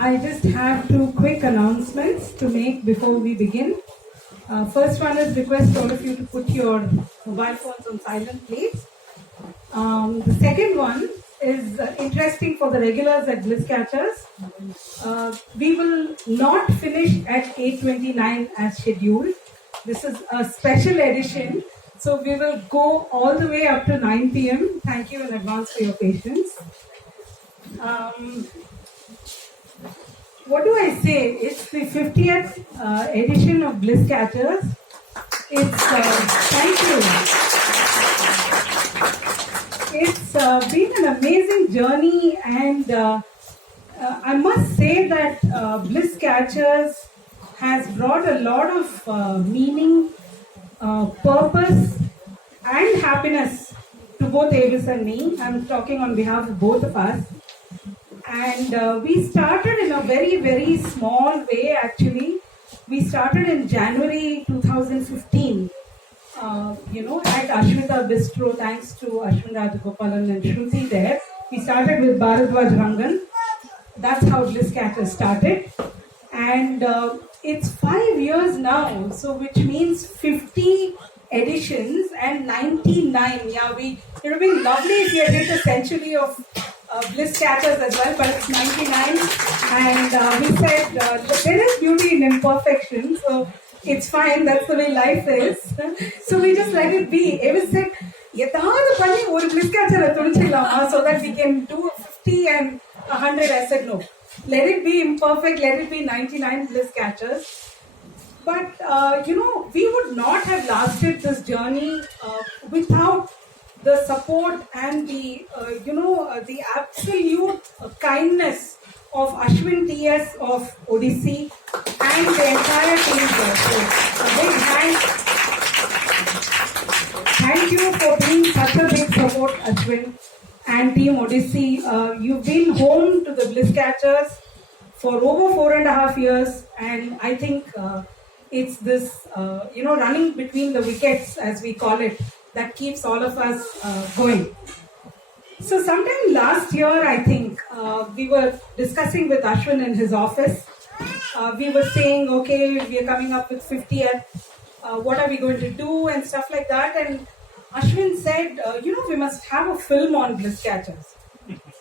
I just have two quick announcements to make before we begin. First one is request all of you to put your mobile phones on silent, please. The second one is interesting for the regulars at Bliss Catchers. We will not finish at 8:29 as scheduled. This is a special edition, so we will go all the way up to 9 p.m. Thank you in advance for your patience. What do I say? It's the 50th edition of Bliss Catchers. It's thank you. It's been an amazing journey, and I must say that Bliss Catchers has brought a lot of meaning, purpose, and happiness to both AVIS and me. I'm talking on behalf of both of us. And we started in a very, very small way actually. We started in January 2015, at Ashwita Bistro, thanks to Ashwin Rajagopalan and Shruti there. We started with Bharadwaj Rangan. That's how Bliss Catchers started. And it's 5 years now, so which means 50 editions and 99. Yeah, it would have been lovely if we had hit a century of Bliss Catchers as well, but it's 99, and we said there is beauty in imperfection, so it's fine, that's the way life is. So we just let it be. AVIS said, "Yethadu panni oru Bliss Catcher thodichilama," so that we can do 50 and 100. I said no, let it be imperfect, let it be 99 Bliss Catchers. But we would not have lasted this journey without the support and the absolute kindness of Ashwin TS of Odyssey and the entire team there. So a big thank you for being such a big support, Ashwin and Team Odyssey. You've been home to the Bliss Catchers for over 4.5 years, and I think it's this running between the wickets, as we call it, that keeps all of us going. So sometime last year, I think, we were discussing with Ashwin in his office. We were saying, okay, we are coming up with 50th. What are we going to do and stuff like that. And Ashwin said, we must have a film on Bliss Catchers.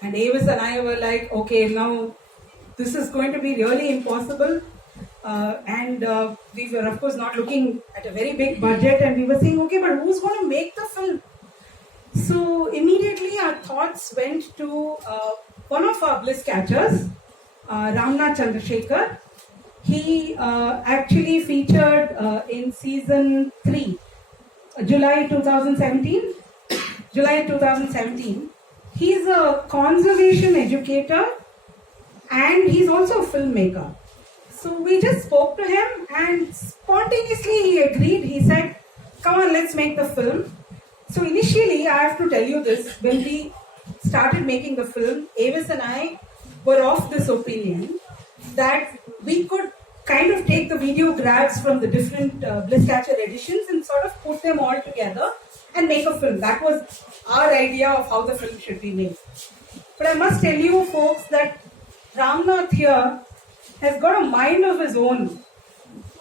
And AVIS and I were like, okay, now this is going to be really impossible. And we were, of course, not looking at a very big budget, and we were saying, okay, but who's going to make the film? So immediately our thoughts went to one of our Bliss Catchers, Ramnath Chandrasekhar. He actually featured in season 3, July 2017. He's a conservation educator, and he's also a filmmaker. So we just spoke to him, and spontaneously he agreed. He said, come on, let's make the film. So initially, I have to tell you this, when we started making the film, AVIS and I were of this opinion that we could kind of take the video grabs from the different Bliss Catcher editions and sort of put them all together and make a film. That was our idea of how the film should be made. But I must tell you folks that Ramnath here has got a mind of his own.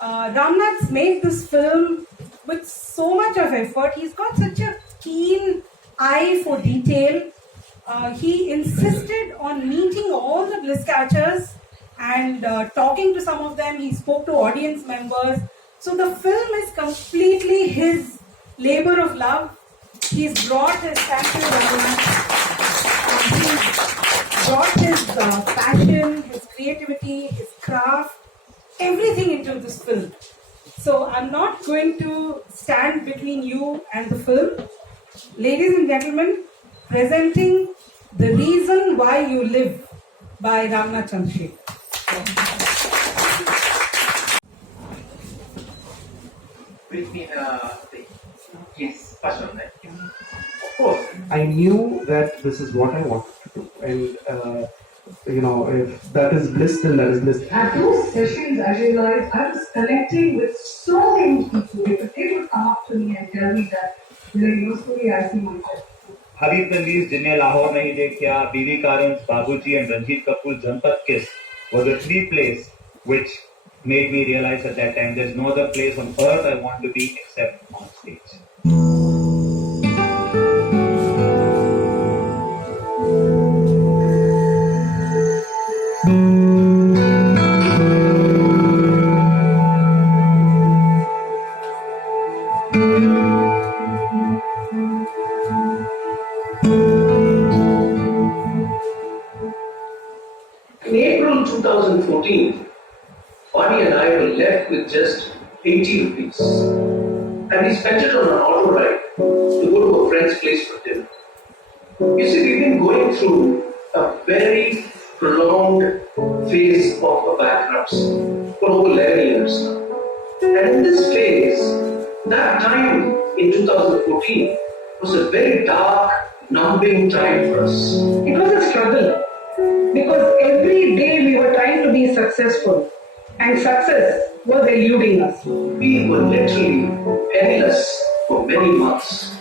Ramnath's made this film with so much of effort. He's got such a keen eye for detail. He insisted on meeting all the Bliss Catchers and talking to some of them. He spoke to audience members. So the film is completely his labor of love. He's brought his passion, he's brought his passion, his creativity, his craft, everything into this film. So I'm not going to stand between you and the film. Ladies and gentlemen, presenting The Reason Why You Live by Ramnath Chandrasekhar. Yes, of course, I knew that this is what I wanted to do, and if that is bliss, then that is bliss. At those sessions, I realized I was connecting with so many people because they would come up to me and tell me that, slowly I see myself. Habib Bendi's जिन्हें लाहौर नहीं देखा, बीवी कारंस, बाबूजी and Ranjit Kapoor जनपद किस. was the three place which made me realize at that time there's no other place on earth I want to be except on stage. In April 2014, Bonnie and I were left with just 80 rupees. And we spent it on an auto ride to go to a friend's place for dinner. You see, we've been going through a very prolonged phase of a bankruptcy for over 11 years now. And in this phase, that time in 2014 was a very dark, numbing time for us. It was a struggle because every day we were trying to be successful and success was eluding us. We were literally penniless for many months.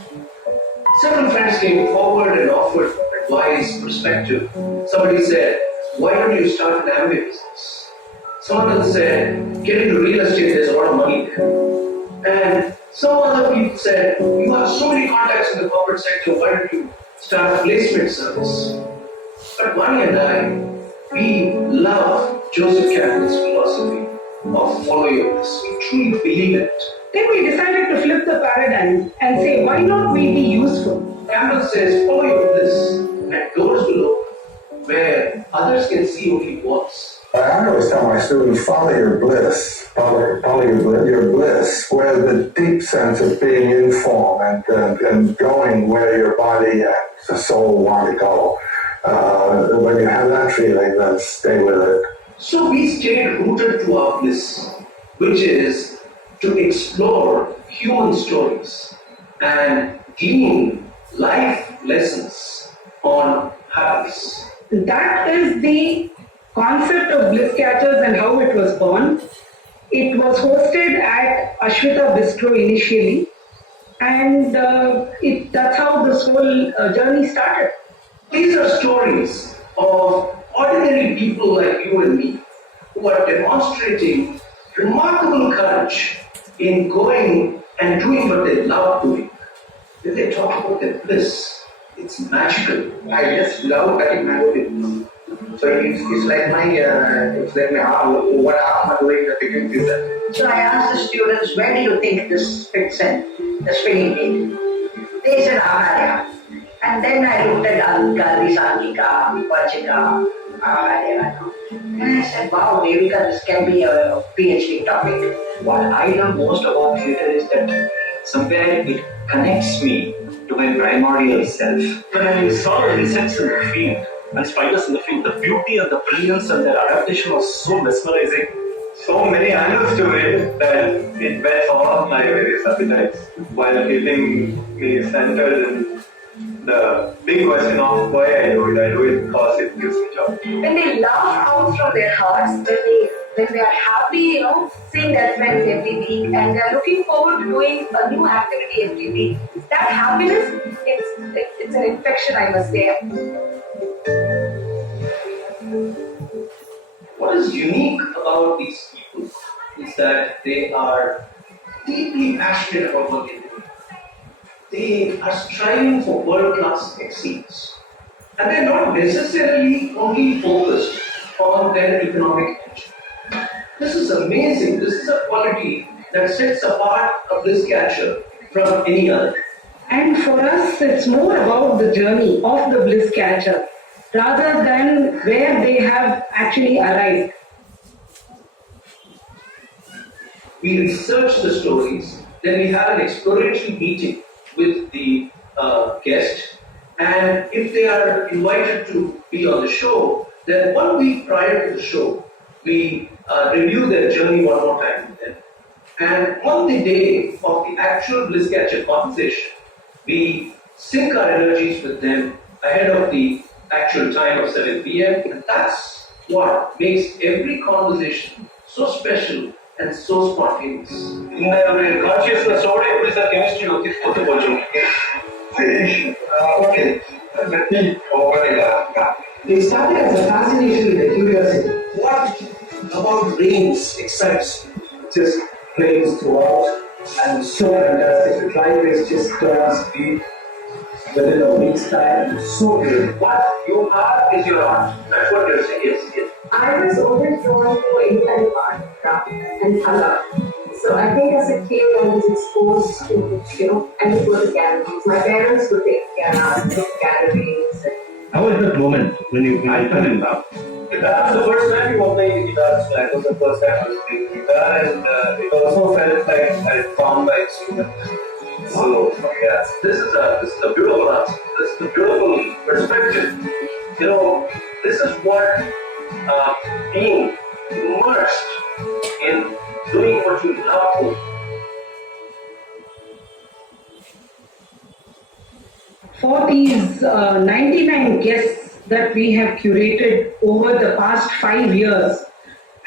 Several friends came forward and offered advice, perspective. Somebody said, why don't you start an Amway business? Someone else said, get into real estate, there's a lot of money there. And some other people said, you have so many contacts in the corporate sector, why don't you start a placement service? But Bonnie and I, we love Joseph Campbell's philosophy of follow your bliss. We truly believe in it. Then we decided to flip the paradigm and say, why not we be useful? Campbell says, follow your bliss, and doors will open where others can see only once. I always tell my students, follow your bliss, follow your bliss, where the deep sense of being in form and going where your body and the soul want to go. When you have that feeling, then stay with it. So we stayed rooted to our bliss, which is to explore human stories and glean life lessons on happiness. That is the concept of Bliss Catchers and how it was born. It was hosted at Ashwita Bistro initially, and that's how this whole journey started. These are stories of ordinary people like you and me who are demonstrating remarkable courage in going and doing what they love doing. When they talk about their bliss, it's magical. I just love cutting mango with. So it's like what I'm doing the picking future. So I asked the students, where do you think this fits in, the spinning wheel? They said, Amarya. And then I looked at Alka, Risangika, Vachika, Amarya. And I said, wow, Devika, this can be a PhD topic. What I love most about theatre is that somewhere it connects me to my primordial self. When I saw the insects in the field and spiders in the field, the beauty and the brilliance and their adaptation was so mesmerizing. So many angles to it that it whets all of my various appetites while keeping me centered in the big question of why I do it. I do it because it gives me joy. When they laugh out from their hearts, when they are happy, seeing their friends every week, and they are looking forward to doing a new activity every week, that happiness, it's an infection, I must say. What is unique about these people is that they are deeply passionate about what they do. They are striving for world-class excellence. And they're not necessarily only focused on their economic engine. This is amazing. This is a quality that sets apart a bliss catcher from any other. And for us, it's more about the journey of the bliss catcher rather than where they have actually arrived. We research the stories, then we have an exploratory meeting with the guest, and if they are invited to be on the show, then 1 week prior to the show, we review their journey one more time with them. And on the day of the actual bliss catcher conversation, we sync our energies with them ahead of the actual time of 7 p.m. And that's what makes every conversation so special and so spontaneous. In the consciousness, what is the chemistry of this photo? Okay. Let me over. It started as a fascination with a curiosity. What about rains excites you? Just rains throughout and so fantastic. The climate is just turns deep within a week's time. So good. What you are is your art. That's what you're saying. Yes. I was always drawn to any kind of art, craft, and color. So I think as a kid I was exposed to, I would go to galleries. My parents would take me around to galleries. How was that moment when you fell in love? The first time you were playing the guitar, that was the first time I was playing guitar, and it also felt like I found my instrument. So yeah, this is a beautiful answer. This is a beautiful perspective. This is what being immersed in doing what you love to. For these 99 guests that we have curated over the past 5 years,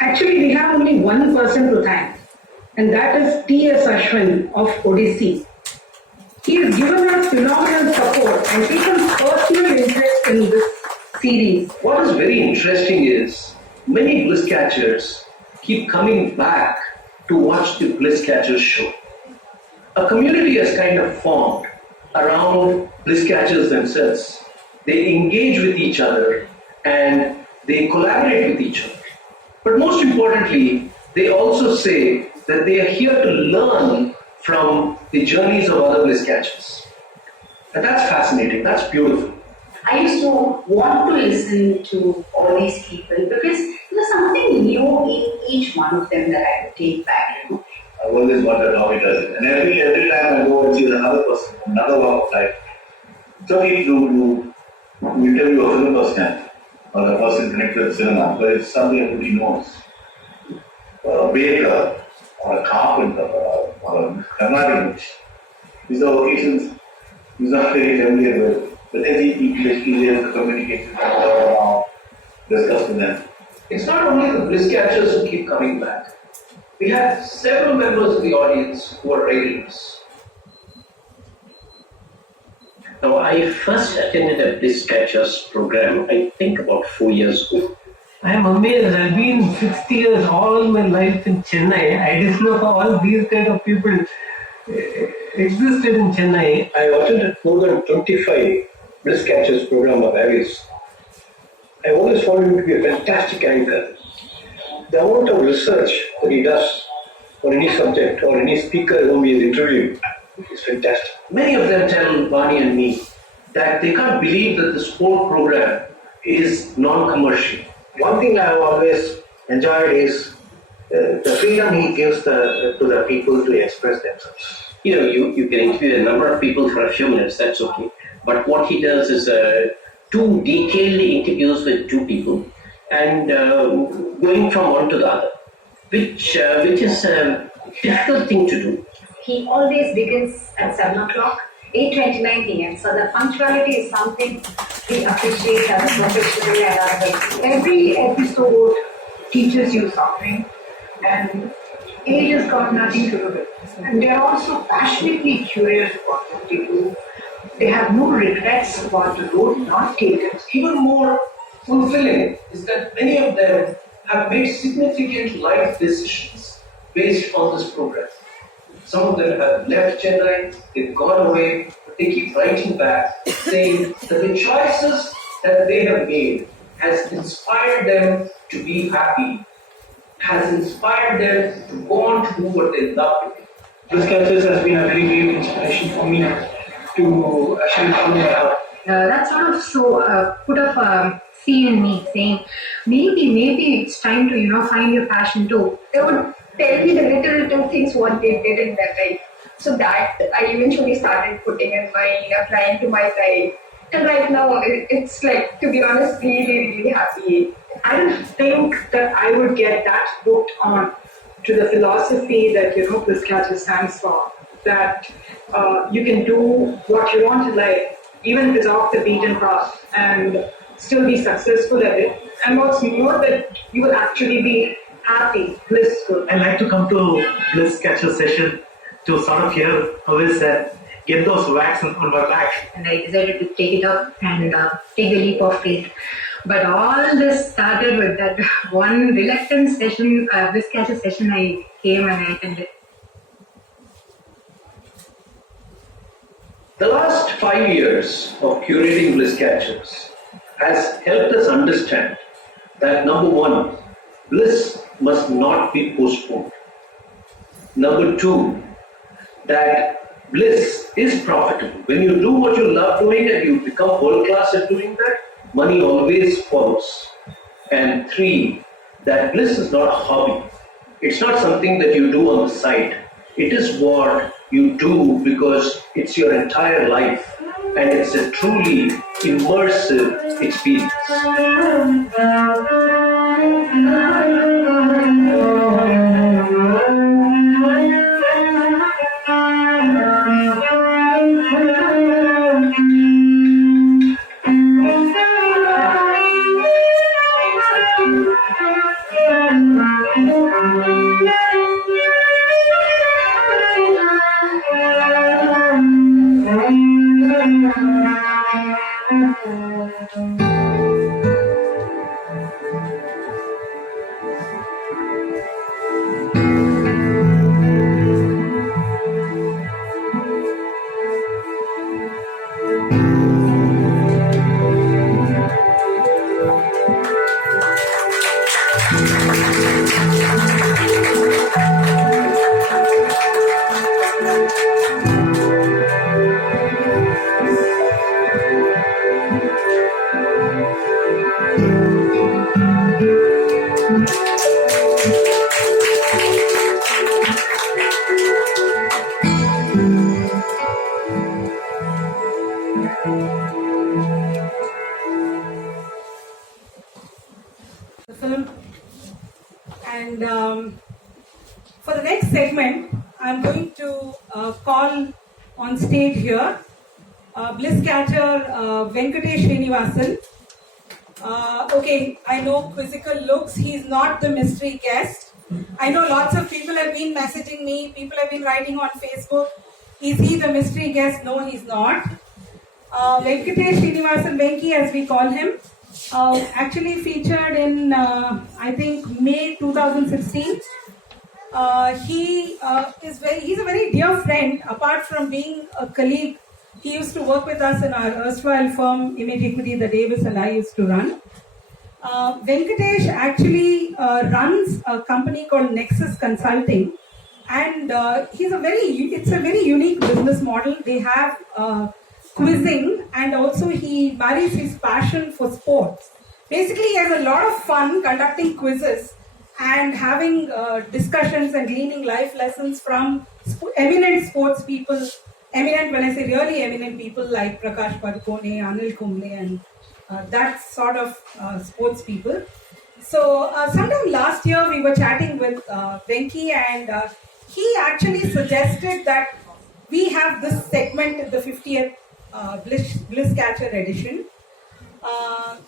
actually we have only one person to thank, and that is T.S. Ashwin of Odyssey. He has given us phenomenal support and taken personal interest in this series. What is very interesting is many Bliss Catchers keep coming back to watch the Bliss Catchers show. A community has kind of formed around Bliss Catchers themselves. They engage with each other and they collaborate with each other. But most importantly, they also say that they are here to learn from the journeys of other Bliss Catchers. And that's fascinating, that's beautiful. I used to want to listen to all these people because there was something new in each one of them that I could take back. I've always wondered how he does it. And every time I go and see another person, another walk of life, so you interview a film personality or a person connected with cinema, but it's something everybody knows. Or a baker, or a carpenter, or a Carnatic musician. These are occasions he's not very familiar with. But then he experience the communication and discuss with them. It's not only the Bliss Catchers who keep coming back. We have several members of the audience who are regulars. Now, I first attended a Bliss Catchers program, I think about 4 years ago. I am amazed. I've been 60 years, all my life in Chennai. I didn't know all these kind of people existed in Chennai. I attended more than 25 Bliss Catchers program of AVIS. I always found him to be a fantastic anchor. The amount of research that he does on any subject or any speaker whom he has interviewed is fantastic. Many of them tell Vani and me that they can't believe that this whole program is non-commercial. One thing I have always enjoyed is the freedom he gives to the people to express themselves. You can interview a number of people for a few minutes, that's okay. But what he does is 2 detailed interviews with 2 people and going from one to the other, which is a difficult thing to do. He always begins at 7 o'clock, 8:29 p.m. So the punctuality is something we appreciate as a professional and as every episode teaches you something, and age has got nothing to do with it. And they're also passionately curious about what they do. They have no regrets about the road not taken. Even more fulfilling is that many of them have made significant life decisions based on this program. Some of them have left Chennai, they've gone away, but they keep writing back saying that the choices that they have made has inspired them to be happy, has inspired them to go on to do what they love to do. Bliss Catchers has been a very great inspiration for me to actually follow my heart. That sort of put up a seed in me, saying maybe it's time to find your passion too. They would tell me the little things what they did in their life, so that I eventually started applying to my side. And right now it's like, to be honest, really happy. I don't think that I would get that hooked on to the philosophy that Bliss Catchers stands for. That you can do what you want in life, even if it's off the beaten path, and still be successful at it. And what's more, that you will actually be happy, blissful. I like to come to Bliss Catcher session to sort of hear how is that, get those wax on my back. And I decided to take it up and take the leap of faith. But all this started with that one reluctant session, Bliss Catchers session I came and I attended. The last 5 years of curating Bliss Catchers has helped us understand that number one, bliss must not be postponed. Number two, that bliss is profitable. When you do what you love doing and you become world class at doing that, money always follows. And three, that bliss is not a hobby. It's not something that you do on the side. It is what you do because it's your entire life and it's a truly immersive experience. The film. And for the next segment, I'm going to call on stage here Bliss Catcher Venkatesh Srinivasan. Okay, I know quizzical looks. He's not the mystery guest. I know lots of people have been messaging me. People have been writing on Facebook. Is he the mystery guest? No, he's not. Venkatesh Srinivasan, Venki as we call him, actually featured in, I think, May 2016. He's a very dear friend. Apart from being a colleague, he used to work with us in our erstwhile firm, Image Equity, that AVIS and I used to run. Venkatesh actually runs a company called Nexus Consulting, and it's a very unique business model. They have quizzing, and also he marries his passion for sports. Basically, he has a lot of fun conducting quizzes and having discussions and gleaning life lessons from eminent sports people. Eminent, when I say really eminent people like Prakash Padukone, Anil Kumble, and that sort of sports people. So sometime last year we were chatting with Venki, and he actually suggested that we have this segment in the 50th Bliss Catcher edition. Well,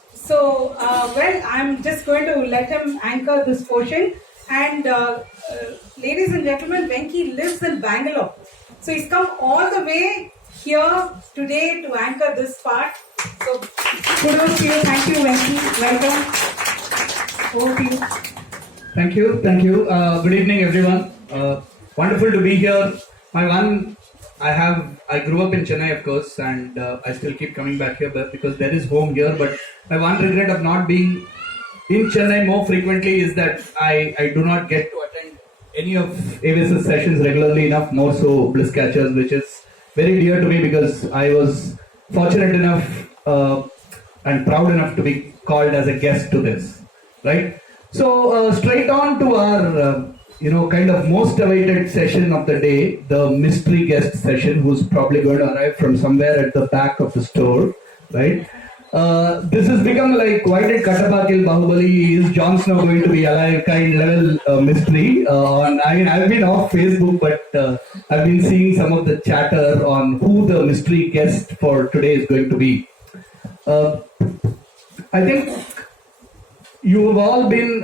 I'm just going to let him anchor this portion. And ladies and gentlemen, Venki lives in Bangalore. So he's come all the way here today to anchor this part. So kudos to you. Thank you, Venki. Welcome. Over to you. Thank you. Good evening, everyone. Wonderful to be here. I grew up in Chennai, of course, and I still keep coming back here because there is home here. But my one regret of not being in Chennai more frequently is that I do not get to attend any of AVIS's sessions regularly enough, more so Bliss Catchers, which is very dear to me because I was fortunate enough and proud enough to be called as a guest to this, right? So straight on to our kind of most awaited session of the day, the mystery guest session, who's probably going to arrive from somewhere at the back of the store, right? This has become like, why did Kattappa kill Bahubali? Is Jon Snow going to be alive kind level mystery? I've been off Facebook, but I've been seeing some of the chatter on who the mystery guest for today is going to be. I think you have all been,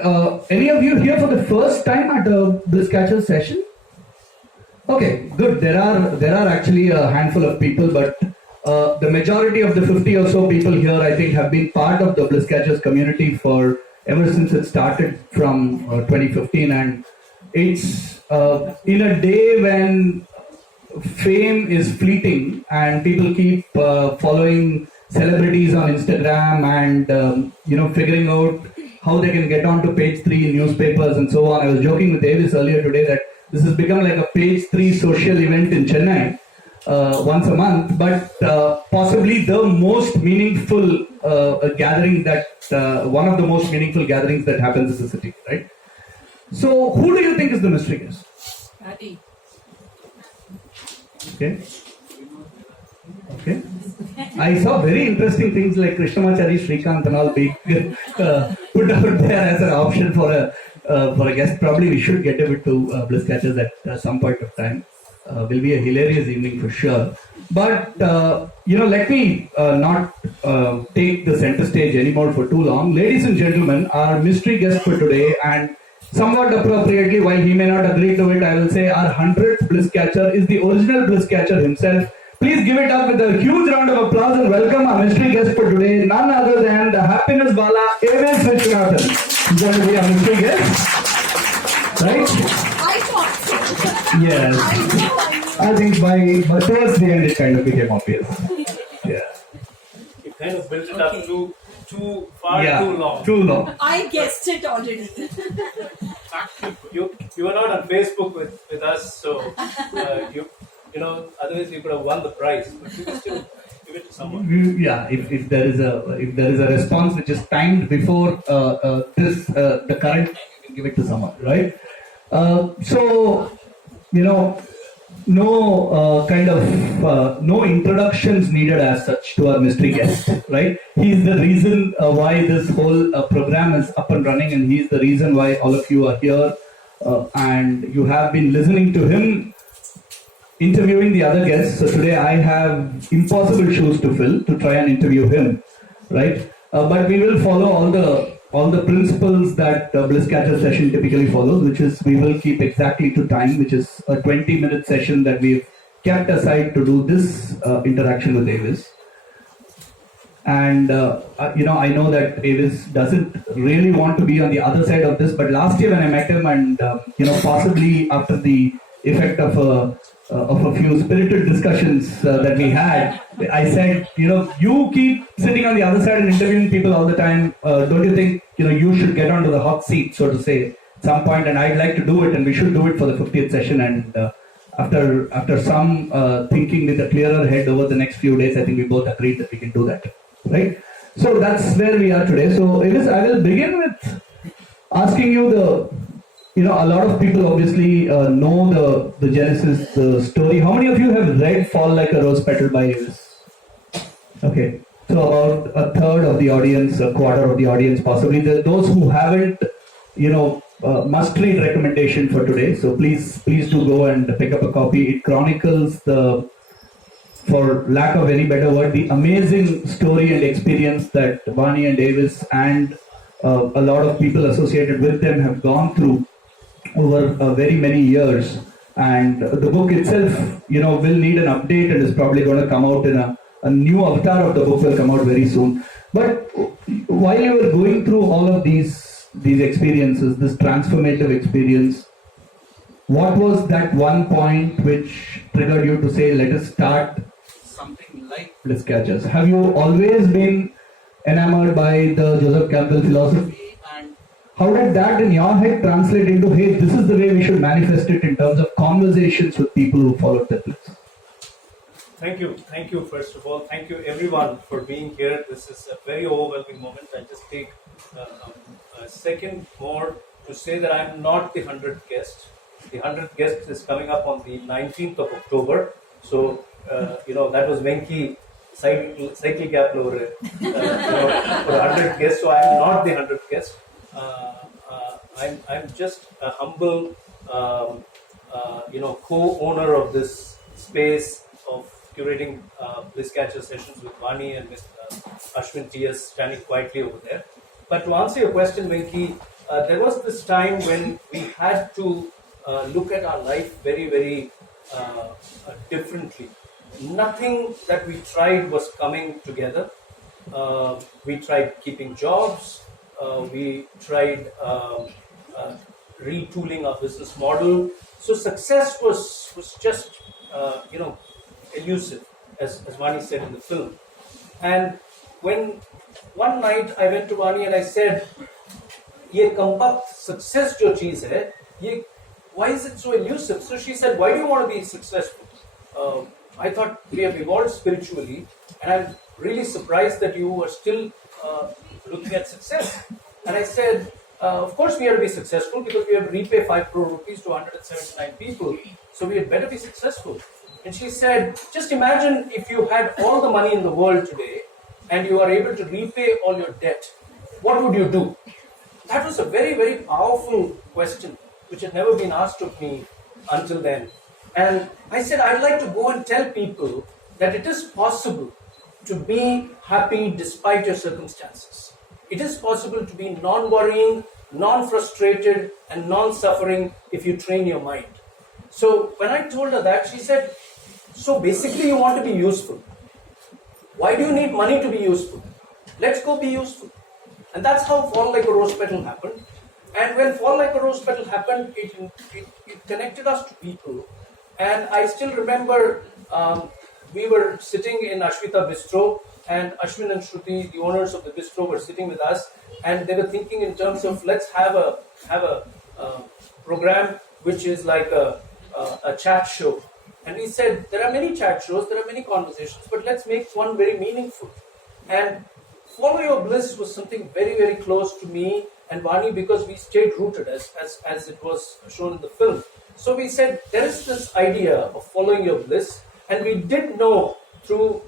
any of you here for the first time at a Bliss Catcher session? Okay, good. There are actually a handful of people, but the majority of the 50 or so people here, I think, have been part of the Bliss Catchers community for ever since it started from 2015, and it's in a day when fame is fleeting and people keep following celebrities on Instagram and figuring out how they can get onto page 3 in newspapers and so on. I was joking with AVIS earlier today that this has become like a page 3 social event in Chennai once a month, but possibly the most meaningful gathering that one of the most meaningful gatherings that happens in the city, right? So who do you think is the mystery guest? Patty. Okay. I saw very interesting things like Krishnamachari, Srikanth and all being put out there as an option for a guest. Probably we should get a bit to Bliss Catchers at some point of time. Will be a hilarious evening for sure. But let me not take the center stage anymore for too long. Ladies and gentlemen, our mystery guest for today, and somewhat appropriately, while he may not agree to it, I will say our 100th Bliss Catcher is the original Bliss Catcher himself. Please give it up with a huge round of applause and welcome our mystery guest for today, none other than the Happiness Wala, AVIS Viswanathan. He's going to be our mystery guest, right? I thought. Yes. I think by towards the end it kind of became obvious. Yeah. You kind of built it up too long. Too long. I guessed it already. You were not on Facebook with us, so otherwise you could have won the prize. But you can still give it to someone. Yeah, if there is a response which is timed before the current, you can give it to someone, right? No introductions needed as such to our mystery guest, right? He's the reason why this whole program is up and running, and he's the reason why all of you are here, and you have been listening to him interviewing the other guests. So today I have impossible shoes to fill to try and interview him, right? But we will follow all the principles that Bliss Catcher session typically follows, which is we will keep exactly to time, which is a 20-minute session that we've kept aside to do this interaction with AVIS. And I know that AVIS doesn't really want to be on the other side of this, but last year when I met him, and possibly after the effect of a few spirited discussions that we had, I said, you keep sitting on the other side and interviewing people all the time. Don't you think, you should get onto the hot seat, so to say, at some point? And I'd like to do it, and we should do it for the 50th session. And after some thinking with a clearer head over the next few days, I think we both agreed that we can do that, right? So that's where we are today. So I will begin with asking you a lot of people obviously know the Genesis story. How many of you have read Fall Like a Rose Petal by AVIS? Okay, so about a third of the audience, a quarter of the audience possibly. Those who haven't, must read recommendation for today. So please do go and pick up a copy. It chronicles for lack of any better word, the amazing story and experience that Vani and AVIS and a lot of people associated with them have gone through over very many years. And the book itself, will need an update and is probably going to come out in a new avatar of the book will come out very soon. But while you were going through all of these experiences, this transformative experience, what was that one point which triggered you to say, let us start something like Bliss Catchers? Have you always been enamored by the Joseph Campbell philosophy? And how did that in your head translate into, hey, this is the way we should manifest it in terms of conversations with people who followed the Bliss? Thank you first of all. Thank you everyone for being here. This is a very overwhelming moment. I just take a second more to say that I'm not the 100th guest. The 100th guest is coming up on the 19th of October. So, that was Venki cycle gap over for 100th guest. So I'm not the 100th guest. I'm just a humble, co-owner of this space of curating Bliss Catcher sessions with Vani and Ms. Ashwin T.S. standing quietly over there. But to answer your question, Venki, there was this time when we had to look at our life very, very differently. nothing that we tried was coming together. We tried keeping jobs. We tried retooling our business model. So success was just elusive, as Vani said in the film. And when one night I went to Vani and I said, "Ye compact success jo cheez hai, why is it so elusive?" So she said, "Why do you want to be successful?" I thought we have evolved spiritually, and I'm really surprised that you are still looking at success. And I said, of course we have to be successful because we have to repay 5 crore rupees to 179 people, so we had better be successful. And she said, just imagine if you had all the money in the world today and you are able to repay all your debt, what would you do? That was a very, very powerful question which had never been asked of me until then. And I said, I'd like to go and tell people that it is possible to be happy despite your circumstances. It is possible to be non-worrying, non-frustrated, and non-suffering if you train your mind. So when I told her that, she said, so basically you want to be useful. Why do you need money to be useful? Let's go be useful. And that's how Fall Like a Rose Petal happened. And when Fall Like a Rose Petal happened, it connected us to people. And I still remember we were sitting in Ashwita Bistro, and Ashwin and Shruti, the owners of the bistro, were sitting with us, and they were thinking in terms of let's have a program which is like a chat show. And we said there are many chat shows, there are many conversations, but let's make one very meaningful. And Follow Your Bliss was something very, very close to me and Vani because we stayed rooted as it was shown in the film. So we said there is this idea of following your bliss, and we did know through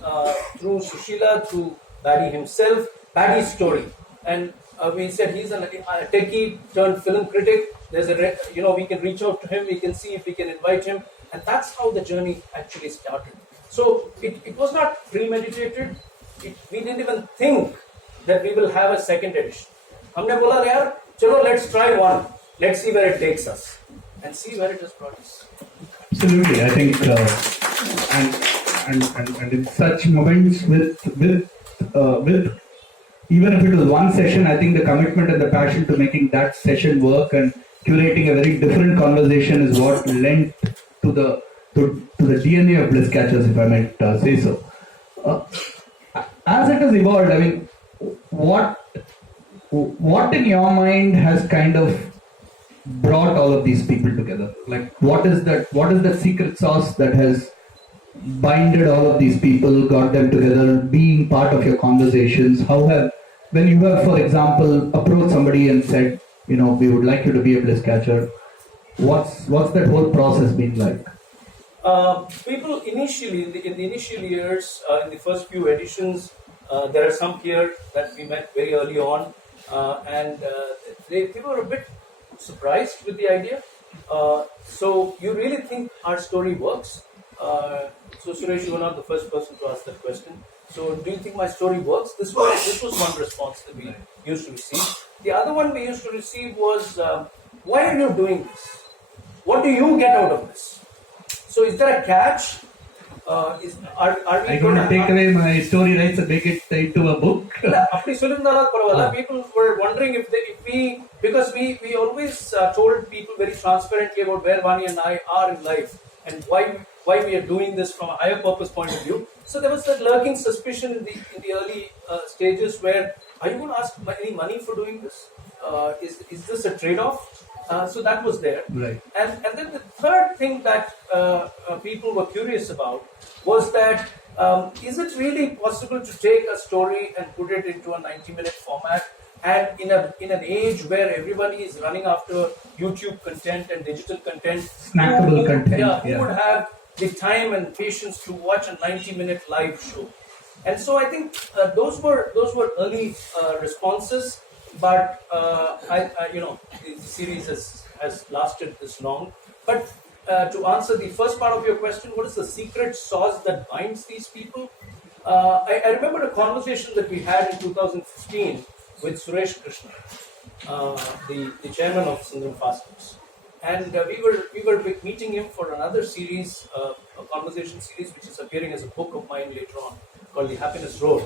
Sushila, through Barry himself, Barry's story. And we said he's a techie turned film critic. There's we can reach out to him, we can see if we can invite him. And that's how the journey actually started. So it was not premeditated. We didn't even think that we will have a second edition. Humne bola, yaar, chalo, let's try one. Let's see where it takes us. And see where it has brought us. Absolutely. I think, and in such moments with even if it was one session, I think the commitment and the passion to making that session work and curating a very different conversation is what lent to the DNA of Bliss Catchers, if I might say so. As it has evolved, I mean, what in your mind has kind of brought all of these people together? Like, what is that secret sauce that has binded all of these people, got them together, being part of your conversations? When you have, for example, approached somebody and said, we would like you to be a Bliss Catcher, what's that whole process been like? People initially, in the initial years, in the first few editions, there are some here that we met very early on, and people were a bit surprised with the idea. So you really think our story works? So Suresh, you were not the first person to ask that question. So do you think my story works? This was one response that we used to receive. The other one we used to receive was, why are you doing this? What do you get out of this? So is there a catch? Are we going to take away my story rights and make it into a book? People were wondering because we always told people very transparently about where Vani and I are in life and why we are doing this from a higher purpose point of view. So there was that lurking suspicion in the early stages where, are you going to ask any money for doing this? Is this a trade-off? So that was there. Right. And then the third thing that people were curious about was that is it really possible to take a story and put it into a 90-minute format? And in an age where everybody is running after YouTube content and digital content, snackable content, who would have the time and patience to watch a 90-minute live show? And so I think those were early responses. But the series has lasted this long. But to answer the first part of your question, what is the secret sauce that binds these people? I remember a conversation that we had in 2015 with Suresh Krishna, the chairman of Sundram Fastners. and we were meeting him for another series, a conversation series, which is appearing as a book of mine later on, called The Happiness Road.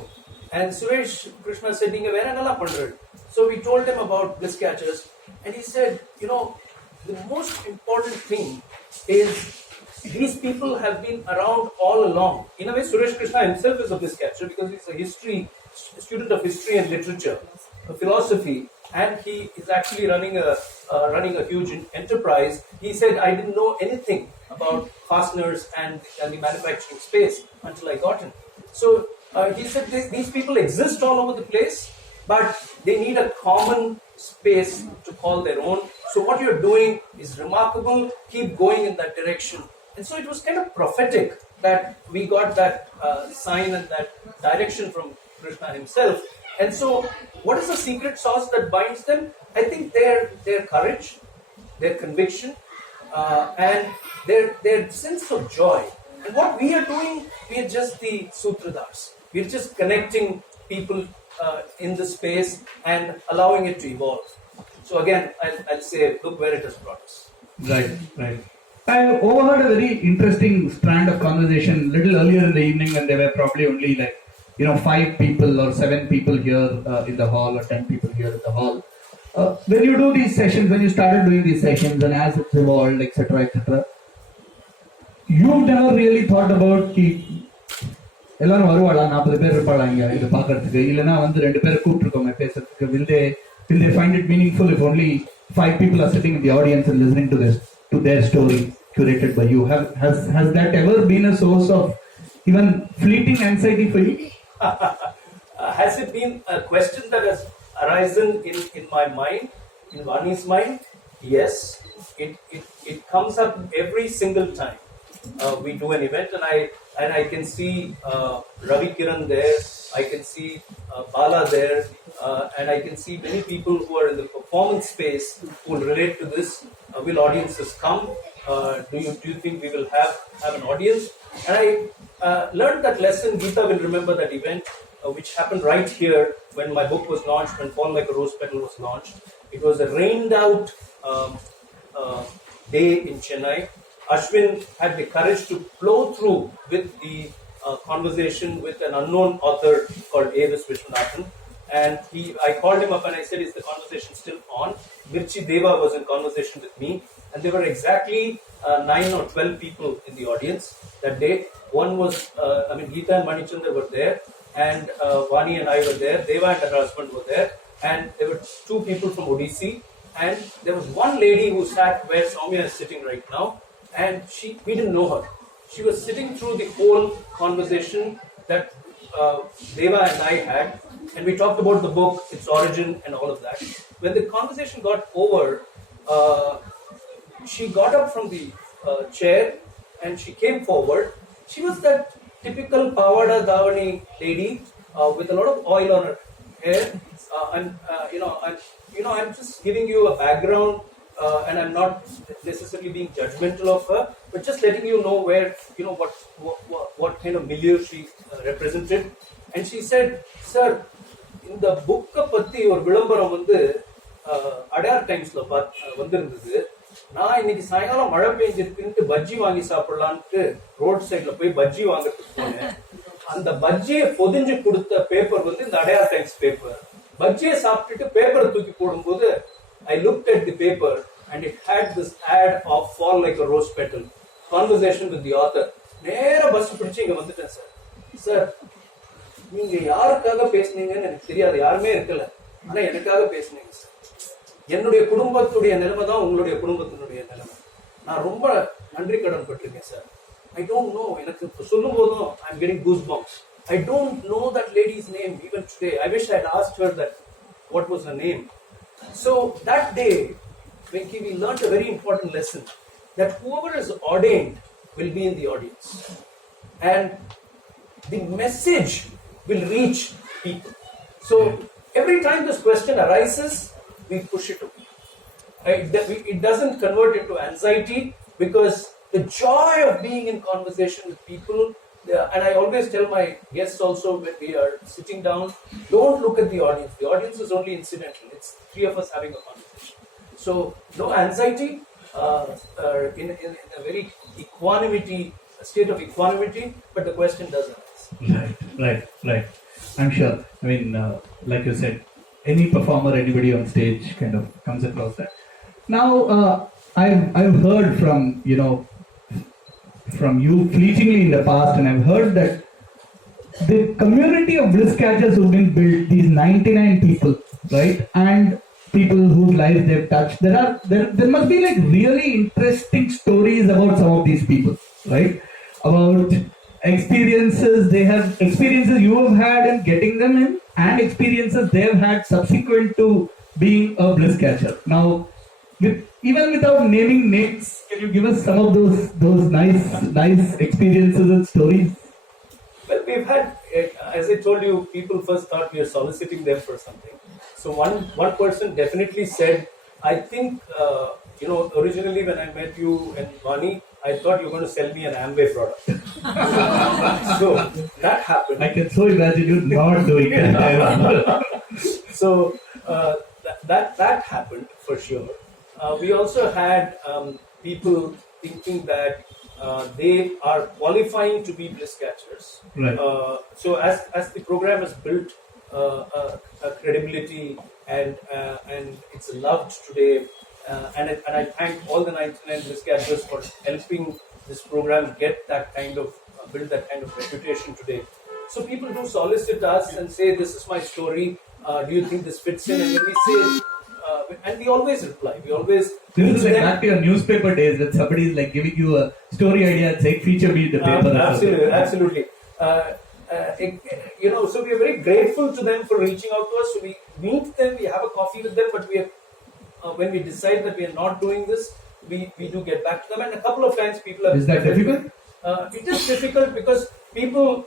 And Suresh Krishna said, "Neenga vera nalla pandra." So we told him about Bliss Catchers, and he said, "You know, the most important thing is these people have been around all along." In a way, Suresh Krishna himself is a Bliss Catcher because he's a student of history and literature, philosophy, and he is actually running a huge enterprise. He said, "I didn't know anything about fasteners and the manufacturing space until I got in." So he said these people exist all over the place, but they need a common space to call their own. So what you're doing is remarkable. Keep going in that direction. And so it was kind of prophetic that we got that sign and that direction from Krishna himself. And so what is the secret sauce that binds them? I think their courage, their conviction, and their sense of joy. And what we are doing, we are just the sutradars. We're just connecting people in the space and allowing it to evolve. So again, I'll say, look where it has brought us. Right. I overheard a very interesting strand of conversation little earlier in the evening when there were probably only 5 people or 7 people here in the hall or 10 people here in the hall. When you do these sessions, when you started doing these sessions and as it's evolved, etc., you've never really thought about எல்லாரும் வருவாளா 40 பேர் இருப்பாளா இங்க இது பார்க்கிறதுக்கு இல்லனா வந்து 2 பேரை கூப்பிட்டுருக்கோமே பேசுறதுக்கு will they find it meaningful if only 5 people are sitting in the audience and listening to their story curated by you? Has that ever been a source of even fleeting anxiety for you? Has it been a question that has arisen in my mind, in Vani's mind? Yes, it comes up every single time we do an event, and I can see Ravi Kiran there, I can see Bala there, and I can see many people who are in the performance space who will relate to this. Will audiences come? Do you think we will have an audience? And I learned that lesson. Geeta will remember that event, which happened right here when my book was launched, when Fall Like a Rose Petal was launched. It was a rained out day in Chennai. Ashwin had the courage to flow through with the conversation with an unknown author called AVIS Viswanathan. And I called him up and I said, "Is the conversation still on?" Mirchi Deva was in conversation with me, and there were exactly 9 or 12 people in the audience that day. One was, Geeta and Manichandra were there, and Vani and I were there. Deva and her husband were there, and there were 2 people from Odissi, and there was one lady who sat where Soumya is sitting right now, and we didn't know her. She was sitting through the whole conversation that Deva and I had, and we talked about the book, its origin, and all of that. When the conversation got over, she got up from the chair and she came forward. She was that typical Pavada Davani lady with a lot of oil on her hair. I'm just giving you a background, and I'm not necessarily being judgmental of her, but just letting you know where, what kind of milieu she represented. And she said, "Sir, in the book பத்தி ஒரு விளம்பரம் வந்து அடையார் டைம்ஸ்ல வந்திருந்தது. நான் இன்னைக்கு சாயங்காலம் மழை பெஞ்சிருக்குன்ட்டு பஜ்ஜி வாங்கி சாப்பிடலான்ட்டு ரோட் சைட்ல போய் பஜ்ஜி வாங்குறதுக்கு போனேன். அந்த பஜ்ஜியை பொதிஞ்சு கொடுத்த பேப்பர் வந்து இந்த அடையார் டைம்ஸ் பேப்பர். பஜ்ஜியை சாப்பிட்டுட்டு பேப்பரை தூக்கி போடும்போது I looked at the paper and it had this ad of Fall Like a Rose Petal. Conversation with the author. நேரா பஸ் பிடிச்சு இங்க வந்துட்டேன் சார். சார், நீங்க யாருக்காக பேசுனீங்கன்னு எனக்கு தெரியாது, யாருமே இருக்கல, ஆனா எனக்காக பேசுனீங்க சார். என்னுடைய குடும்பத்துடைய நிலைமை தான் உங்களுடைய குடும்பத்தினுடைய நிலைமை. நான் ரொம்ப நன்றி கடன் பட்டிருக்கேன் சார். I don't know, எனக்கு சொல்லும் போதும் I'm getting goosebumps. I don't know that lady's name even today. I wish I had asked her that what was her name. So that day, Venki, we learned a very important lesson, that whoever is ordained will be in the audience, and the message will reach people. So every time this question arises, we push it away. It doesn't convert into anxiety, because the joy of being in conversation with people, and I always tell my guests also when we are sitting down, don't look at the audience. The audience is only incidental. It's 3 of us having a conversation. So no anxiety, in a very state of equanimity, but the question does arise. Right. I'm sure. I mean, like you said, any performer, anybody on stage kind of comes across that. Now, I've heard from you fleetingly in the past, and I've heard that the community of bliss catchers who've been built, these 99 people, right, and people whose lives they've touched, there must be like really interesting stories about some of these people, right? About experiences you have had in getting them in, and experiences they've had subsequent to being a bliss catcher. Now, even without naming names, can you give us some of those nice experiences and stories? Well, we've had, as I told you, people first thought we were soliciting them for something. So one person definitely said, I think, originally when I met you and Vani, I thought you were going to sell me an Amway product. So that happened. I can so imagine you not doing it. So that happened for sure. We also had people thinking that they are qualifying to be bliss catchers. Right. So as the program has built a credibility and it's loved today, and I thank all the 99 bliss catchers for helping this program get that kind of build that kind of reputation today. So people do solicit us and say, "This is my story. Do you think this fits in?" And when we say, and we always reply. We always. This is like back to your newspaper days when somebody is like giving you a story idea and saying, "Feature me in the paper." Absolutely. So we are very grateful to them for reaching out to us. So we meet them, we have a coffee with them, but when we decide that we are not doing this, we do get back to them. And a couple of times people have... Is that difficult? It is difficult because people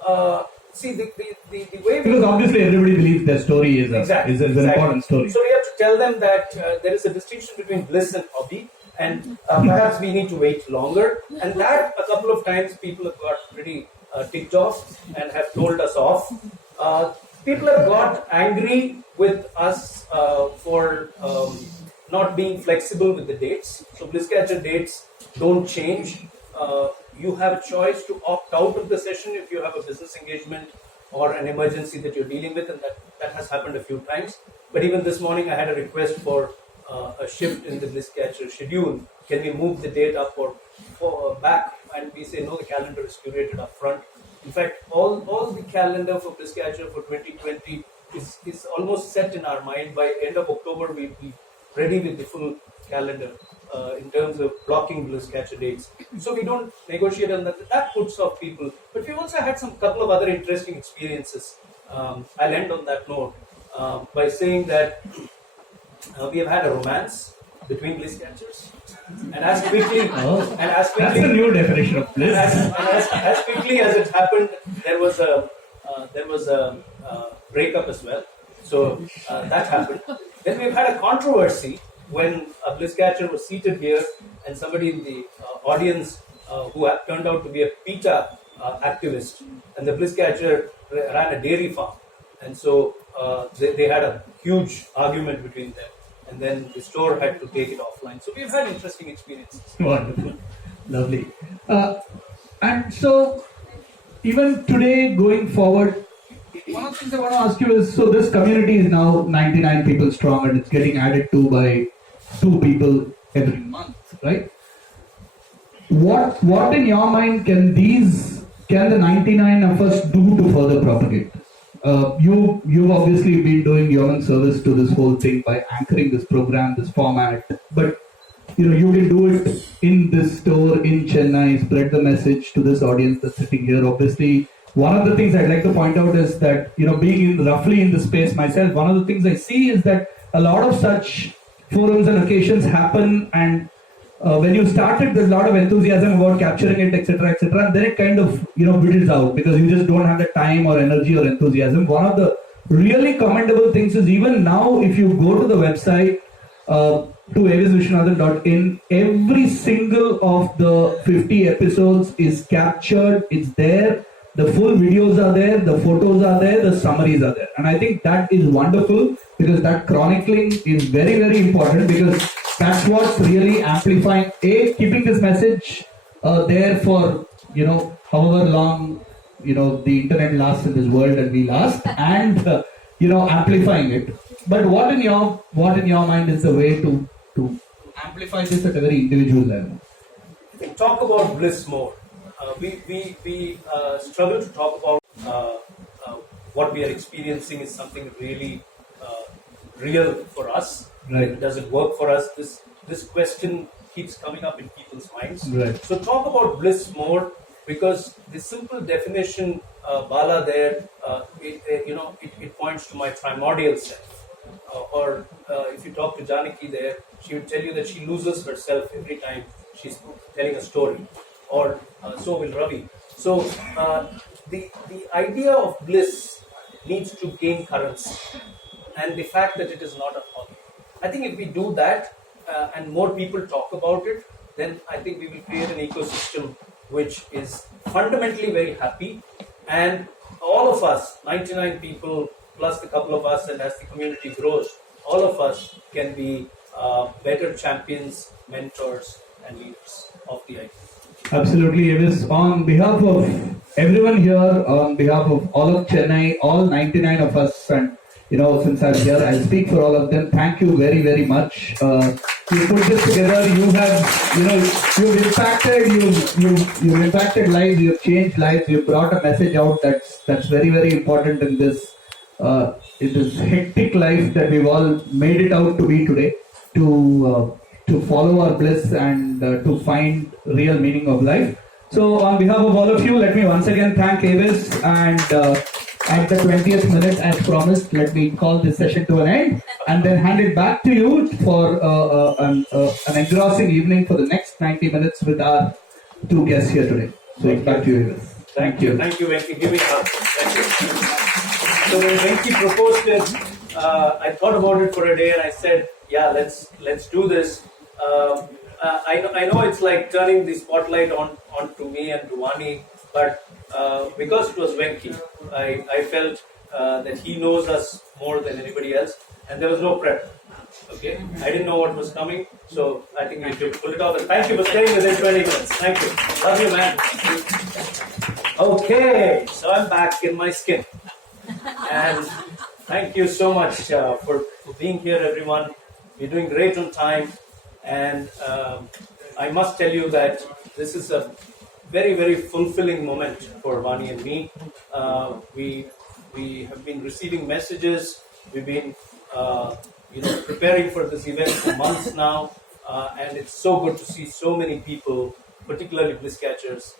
see the way... Because obviously everybody believes their story is an important story. So we have to tell them that there is a distinction between bliss and hobby, and perhaps we need to wait longer. And that a couple of times people have got pretty ticked off and have told us off. People have got angry with us for not being flexible with the dates. So bliss catcher dates don't change. You have a choice to opt out of the session if you have a business engagement or an emergency that you're dealing with, and that has happened a few times. But even this morning I had a request for a shift in the bliss catcher schedule. Can we move the date up or back? And we say no, the calendar is curated up front. In fact, all the calendar for bliss catcher for 2020 is almost set in our mind. By end of October we'll be ready with the full calendar in terms of blocking bliss catcher dates. So we don't negotiate on that. That puts off people. But we've also had some couple of other interesting experiences. I'll end on that note by saying that we have had a romance between bliss catchers, and as quickly that's a new definition of bliss. As quickly as it happened, there was a breakup as well. So that happened. Then we've had a controversy when a bliss catcher was seated here, and somebody in the audience who turned out to be a PETA activist, and the bliss catcher ran a dairy farm, and so they had a huge argument between them. And then the store had to take it offline. So we've had interesting experiences. Wonderful. Lovely. And so, even today, going forward, one of the things I want to ask you is, so this community is now 99 people strong and it's getting added to by 2 people every month, right? What in your mind can the 99 of us do to further propagate? You've obviously been doing yeoman service to this whole thing by anchoring this program, this format, but you can do it in this store in Chennai, spread the message to this audience that's sitting here. Obviously, one of the things I'd like to point out is that, being roughly in the space myself, one of the things I see is that a lot of such forums and occasions happen, and when you started, there's a lot of enthusiasm about capturing it, etc., and then it kind of, whittles out because you just don't have the time or energy or enthusiasm. One of the really commendable things is even now, if you go to the website, to avisviswanathan.in, every single of the 50 episodes is captured, it's there, the full videos are there, the photos are there, the summaries are there. And I think that is wonderful because that chronicling is very, very important, because that's what's really amplifying, keeping this message there for, however long, the internet lasts in this world and we last, and, amplifying it. But what in your mind is the way to amplify this at a very individual level? Talk about bliss more. We struggle to talk about what we are experiencing is something really real for us. Right. Does it work for us? This question keeps coming up in people's minds. Right. So talk about bliss more, because the simple definition, Bala there, it points to my primordial self. Or if you talk to Janaki there, she would tell you that she loses herself every time she's telling a story. Or so will Ravi. So the idea of bliss needs to gain currency, and the fact that it is not a hobby. I think if we do that and more people talk about it, then I think we will create an ecosystem which is fundamentally very happy, and all of us, 99 people plus the couple of us, and as the community grows, all of us can be better champions, mentors, and leaders of the idea. Absolutely, Avis. On behalf of everyone here, on behalf of all of Chennai, all 99 of us, and since I'm here, I'll speak for all of them. Thank you very, very much. You put this together. You have, you've impacted lives. You've changed lives. You've brought a message out that's very, very important in this hectic life that we've all made it out to be today. To follow our bliss and to find real meaning of life. So on behalf of all of you, let me once again thank Avis, and at the 20th minute, as promised, let me call this session to an end and then hand it back to you for an engrossing evening for the next 90 minutes with our two guests here today. So back to you, Avis. Thank you. Thank you, Venki. Give me a hug. Thank you. So when Venki proposed it, I thought about it for a day and I said, yeah, let's do this. I know it's like turning the spotlight onto me and Ruwani, but because it was Venki, I felt that he knows us more than anybody else, and there was no prep. Okay, I didn't know what was coming, so I think we should pull it off. And thank you for staying within 20 minutes. Thank you. Love you, man. Okay, so I'm back in my skin, and thank you so much for being here, everyone. You're doing great on time. And I must tell you that this is a very, very fulfilling moment for Vani and me. We have been receiving messages. We've been, preparing for this event for months now, and it's so good to see so many people, particularly Bliss Catchers,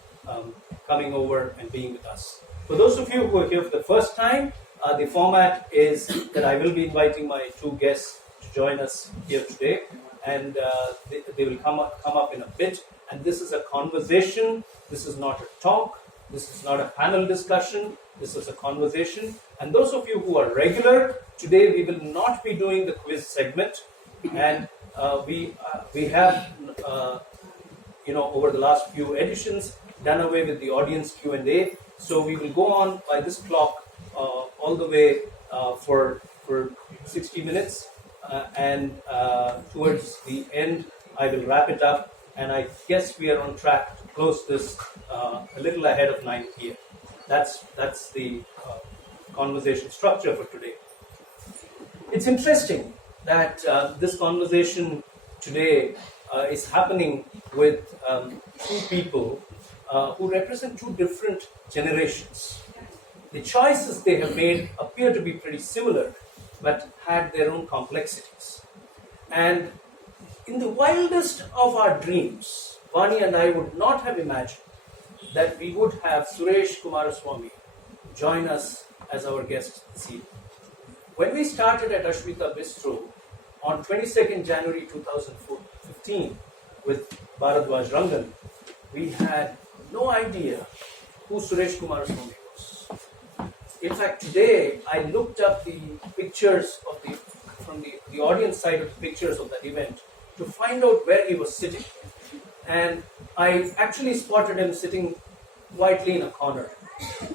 coming over and being with us. For those of you who are here for the first time, the format is that I will be inviting my two guests to join us here today. And they will come up in a bit. And this is a conversation. This is not a talk. This is not a panel discussion. This is a conversation. And those of you who are regular, today we will not be doing the quiz segment. And we have, over the last few editions, done away with the audience Q&A. So we will go on by this clock all the way for 60 minutes. And towards the end, I will wrap it up, and I guess we are on track to close this a little ahead of 9 p.m. That's the conversation structure for today. It's interesting that this conversation today is happening with two people who represent two different generations. The choices they have made appear to be pretty similar, but had their own complexities. And in the wildest of our dreams, Vani and I would not have imagined that we would have Suresh Kumaraswamy join us as our guest this evening. When we started at Ashmita Bistro on 22nd January 2015 with Bharadwaj Rangan, we had no idea who Suresh Kumaraswamy was. In fact, today I looked up the pictures of from the audience side of the pictures of that event to find out where he was sitting. And I actually spotted him sitting quietly in a corner.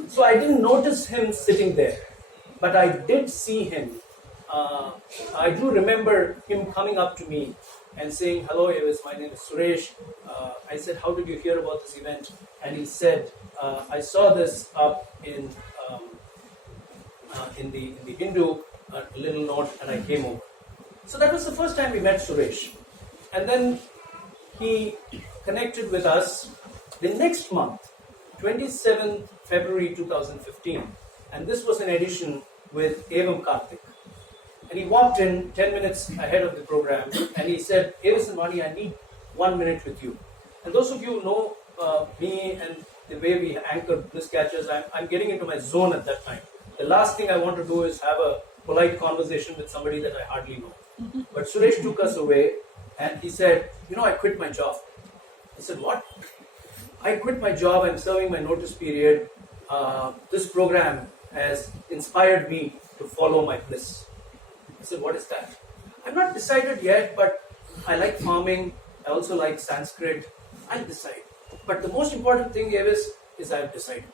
So I didn't notice him sitting there, but I did see him I do remember him coming up to me and saying, "Hello, Avis, my name is Suresh." I said, "How did you hear about this event?" And he said, "I saw this up in the Hindu, a little note, and I came over." So that was the first time we met Suresh. And then he connected with us the next month, 27th February 2015. And this was an edition with Evam Karthik. And he walked in 10 minutes ahead of the program and he said, "Avis and Vani, I need 1 minute with you." And those of you who know me and the way we anchor Bliss Catchers, I'm getting into my zone at that time. The last thing I want to do is have a polite conversation with somebody that I hardly know. But Suresh took us away and he said, "I quit my job." I said, "What?" "I quit my job. I'm serving my notice period. This program has inspired me to follow my bliss." I said, "What is that?" "I'm not decided yet, but I like farming. I also like Sanskrit. I'll decide. But the most important thing, Avis, is I've decided."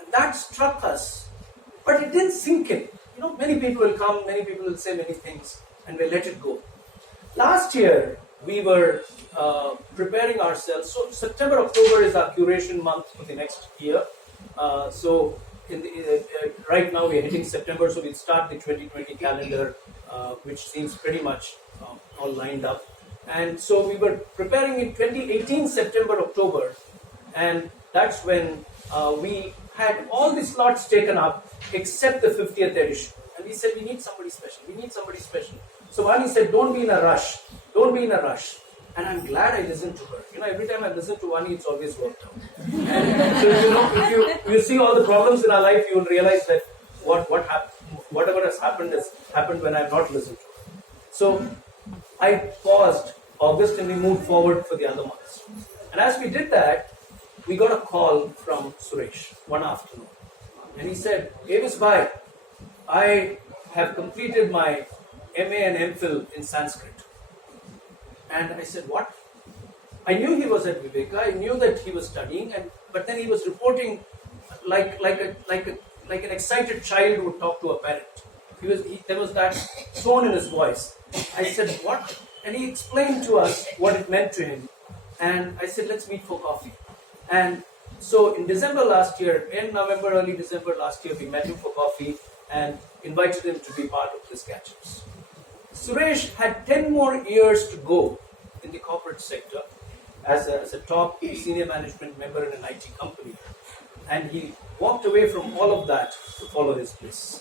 And that struck us. But it didn't sink in. Many people will come, many people will say many things, and we'll let it go. Last year, we were preparing ourselves. So September, October is our curation month for the next year. So right now we're hitting September, so we'll start the 2020 calendar, which seems pretty much all lined up. And so we were preparing in 2018 September, October, and that's when we had all the slots taken up except the 50th edition. And we said, "We need somebody special. We need somebody special." So Vani said, "Don't be in a rush. Don't be in a rush." And I'm glad I listened to her. Every time I listen to Vani, it's always worked out. So if you see all the problems in our life, you will realize that whatever has happened when I've not listened to her. So I paused August and we moved forward for the other months. And as we did that, we got a call from Suresh one afternoon. And he said, "Avis bhai, I have completed my MA and MPhil in Sanskrit." And I said, "What?" I knew he was at Viveka. I knew that he was studying, but then he was reporting like an excited child would talk to a parent. There was that tone in his voice. I said, "What?" And he explained to us what it meant to him. And I said, "Let's meet for coffee." And so in December last year, in November, early December last year, we met him for coffee and invited him to be part of Bliss Catchers. Suresh had 10 more years to go in the corporate sector as a top senior management member in an IT company. And he walked away from all of that to follow his bliss.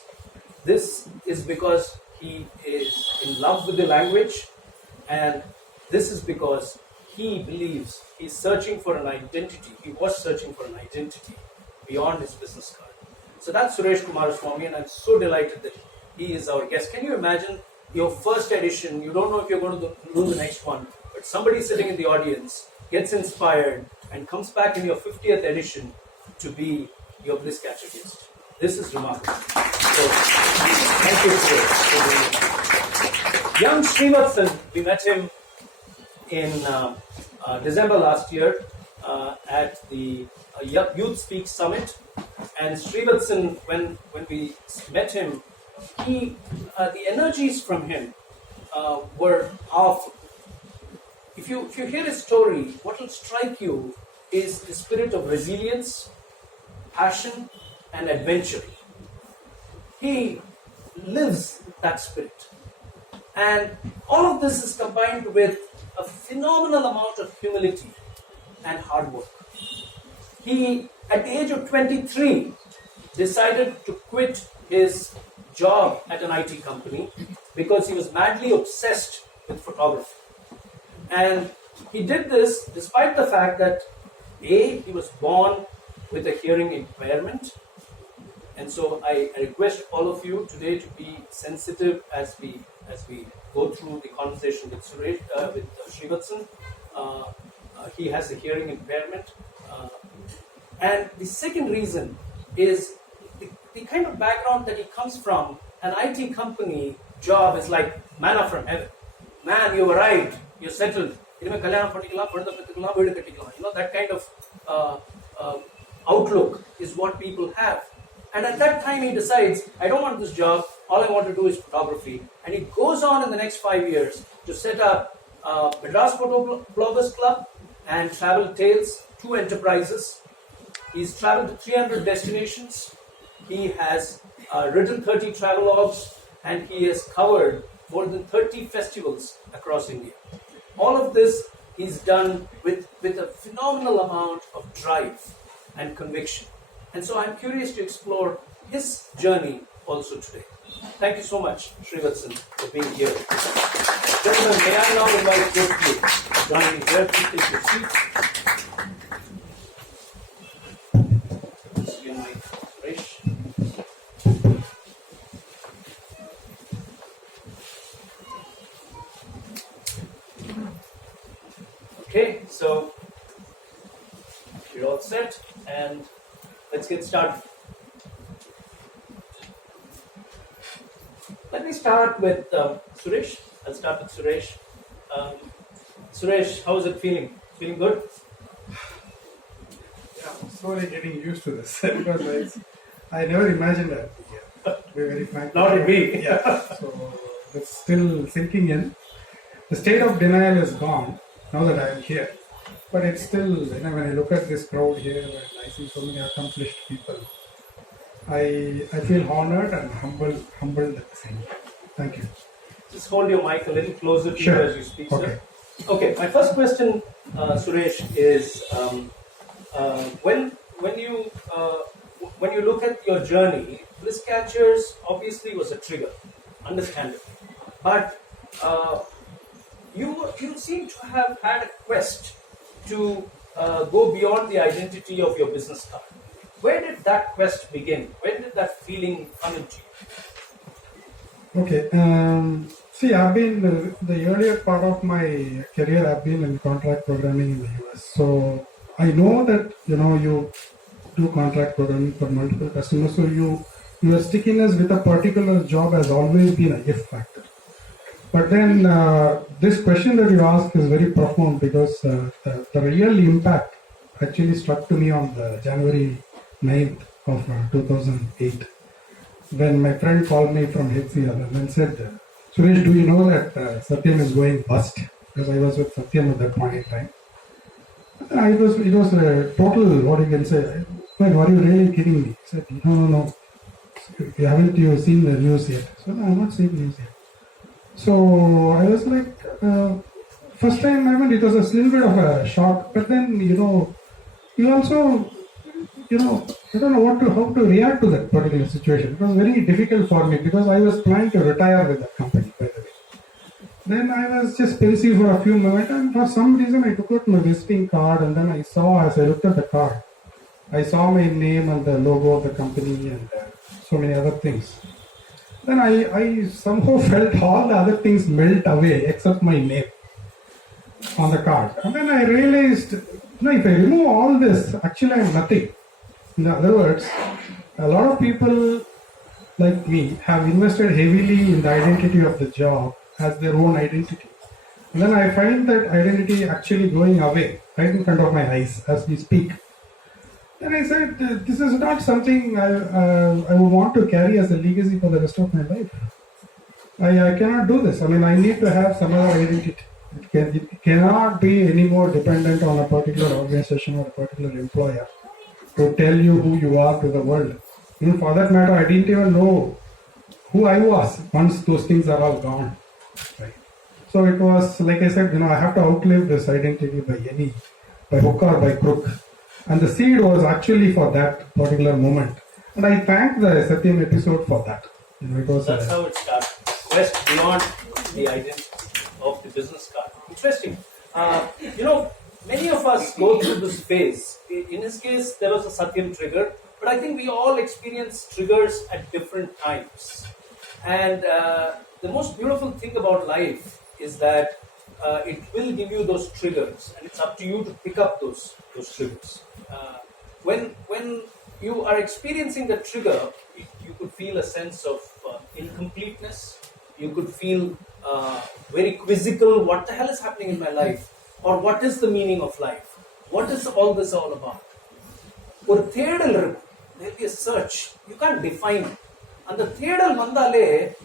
This is because he is in love with the language, and this is because he believes he's searching for an identity. He was searching for an identity beyond his business card. So that's Suresh Kumaraswamy, and I'm so delighted that he is our guest. Can you imagine your first edition? You don't know if you're going to do the next one, but somebody sitting in the audience gets inspired and comes back in your 50th edition to be your Bliss Catcher guest. This is remarkable. So, thank you for doing it. Young Srivatsan, we met him in December last year at the Youth Speak Summit. And Srivatsan, when we met him, the energies from him were powerful. If you hear his story, what will strike you is the spirit of resilience, passion, and adventure. He lives that spirit. And all of this is combined with a phenomenal amount of humility and hard work. He, at the age of 23, decided to quit his job at an IT company because he was madly obsessed with photography. And he did this despite the fact that he was born with a hearing impairment. And so I request all of you today to be sensitive as we go through the conversation with Suresh, with Srivatsan. He has a hearing impairment. And the second reason is the kind of background that he comes from. An IT company job is like manna from heaven. Man, you arrived, you're settled. That kind of outlook is what people have. And at that time he decides, I don't want this job, all I want to do is photography. And he goes on in the next 5 years to set up Madras Photo Bloggers Club and Travel Tales, 2 enterprises. He's traveled to 300 destinations. He has written 30 travelogues, and he has covered more than 30 festivals across India. All of this he's done with a phenomenal amount of drive and conviction. And so I'm curious to explore his journey also today. Thank you so much, Srivatsan, for being here. Gentlemen, may I now invite both of you to join me here. Please take your seats. See you, Mike. Suresh. Okay, so you're all set, and let's get started. Let me start with Suresh. I'll start with Suresh. Suresh, how is it feeling? Feeling good? Yeah, I'm slowly getting used to this because I never imagined that. Yeah, to be very frank. Not did we. Yeah, so it's still sinking in. The state of denial is gone now that I am here. But it's still, when I look at this crowd here and I see so many accomplished people, I feel honored and humbled at the same time. Thank you. Just hold your mic a little closer to Sure. you as you speak, Okay. sir. Okay, my first question, Suresh, is when you look at your journey, Bliss Catchers obviously was a trigger, understandable. But you seem to have had a quest to go beyond the identity of your business card. Where did that quest begin? When did that feeling come into you? Okay. See, I've been the earlier part of my career. I've been in contract programming in the US. So I know that you do contract programming for multiple customers. So your stickiness with a particular job has always been a if factor. But then this question that you ask is very profound because the real impact actually struck to me on the January 9th of 2008 when my friend called me from HCL and then said, Suresh, do you know that Satyam is going bust? Because I was with Satyam at that point in time. And it was a total, what you can say, well, are you really kidding me? He said, no. Haven't you seen the news yet? So no, I'm not seeing the news yet. So I was like, first time, it was a little bit of a shock, but then, you also, I don't know how to react to that particular situation. It was very difficult for me because I was planning to retire with that company, by the way. Then I was just pensive for a few moments, and for some reason I took out my visiting card, and then I saw, as I looked at the card, I saw my name and the logo of the company and so many other things. Then I somehow felt all the other things melt away except my name on the card. And then I realized, if I remove all this, actually I am nothing. In other words, a lot of people like me have invested heavily in the identity of the job as their own identity. And then I find that identity actually going away right in front of my eyes as we speak. And I said, this is not something I would want to carry as a legacy for the rest of my life. I cannot do this. I need to have some other identity. It cannot be any more dependent on a particular organization or a particular employer to tell you who you are to the world. For that matter, I didn't even know who I was once those things are all gone. Right? So it was, like I said, I have to outlive this identity by hook or by crook. And the seed was actually for that particular moment. And I thank the Satyam episode for that. It was That's how it started. Quest beyond the identity of the business card. Interesting. Many of us go through this phase. In his case, there was a Satyam trigger, but I think we all experience triggers at different times. And the most beautiful thing about life is that it will give you those triggers, and it's up to you to pick up those triggers. When you are experiencing the trigger, you could feel a sense of incompleteness. You could feel very quizzical. What the hell is happening in my life? Or what is the meaning of life? What is all this all about? There'll be a search. You can't define it. And the thedal vandale,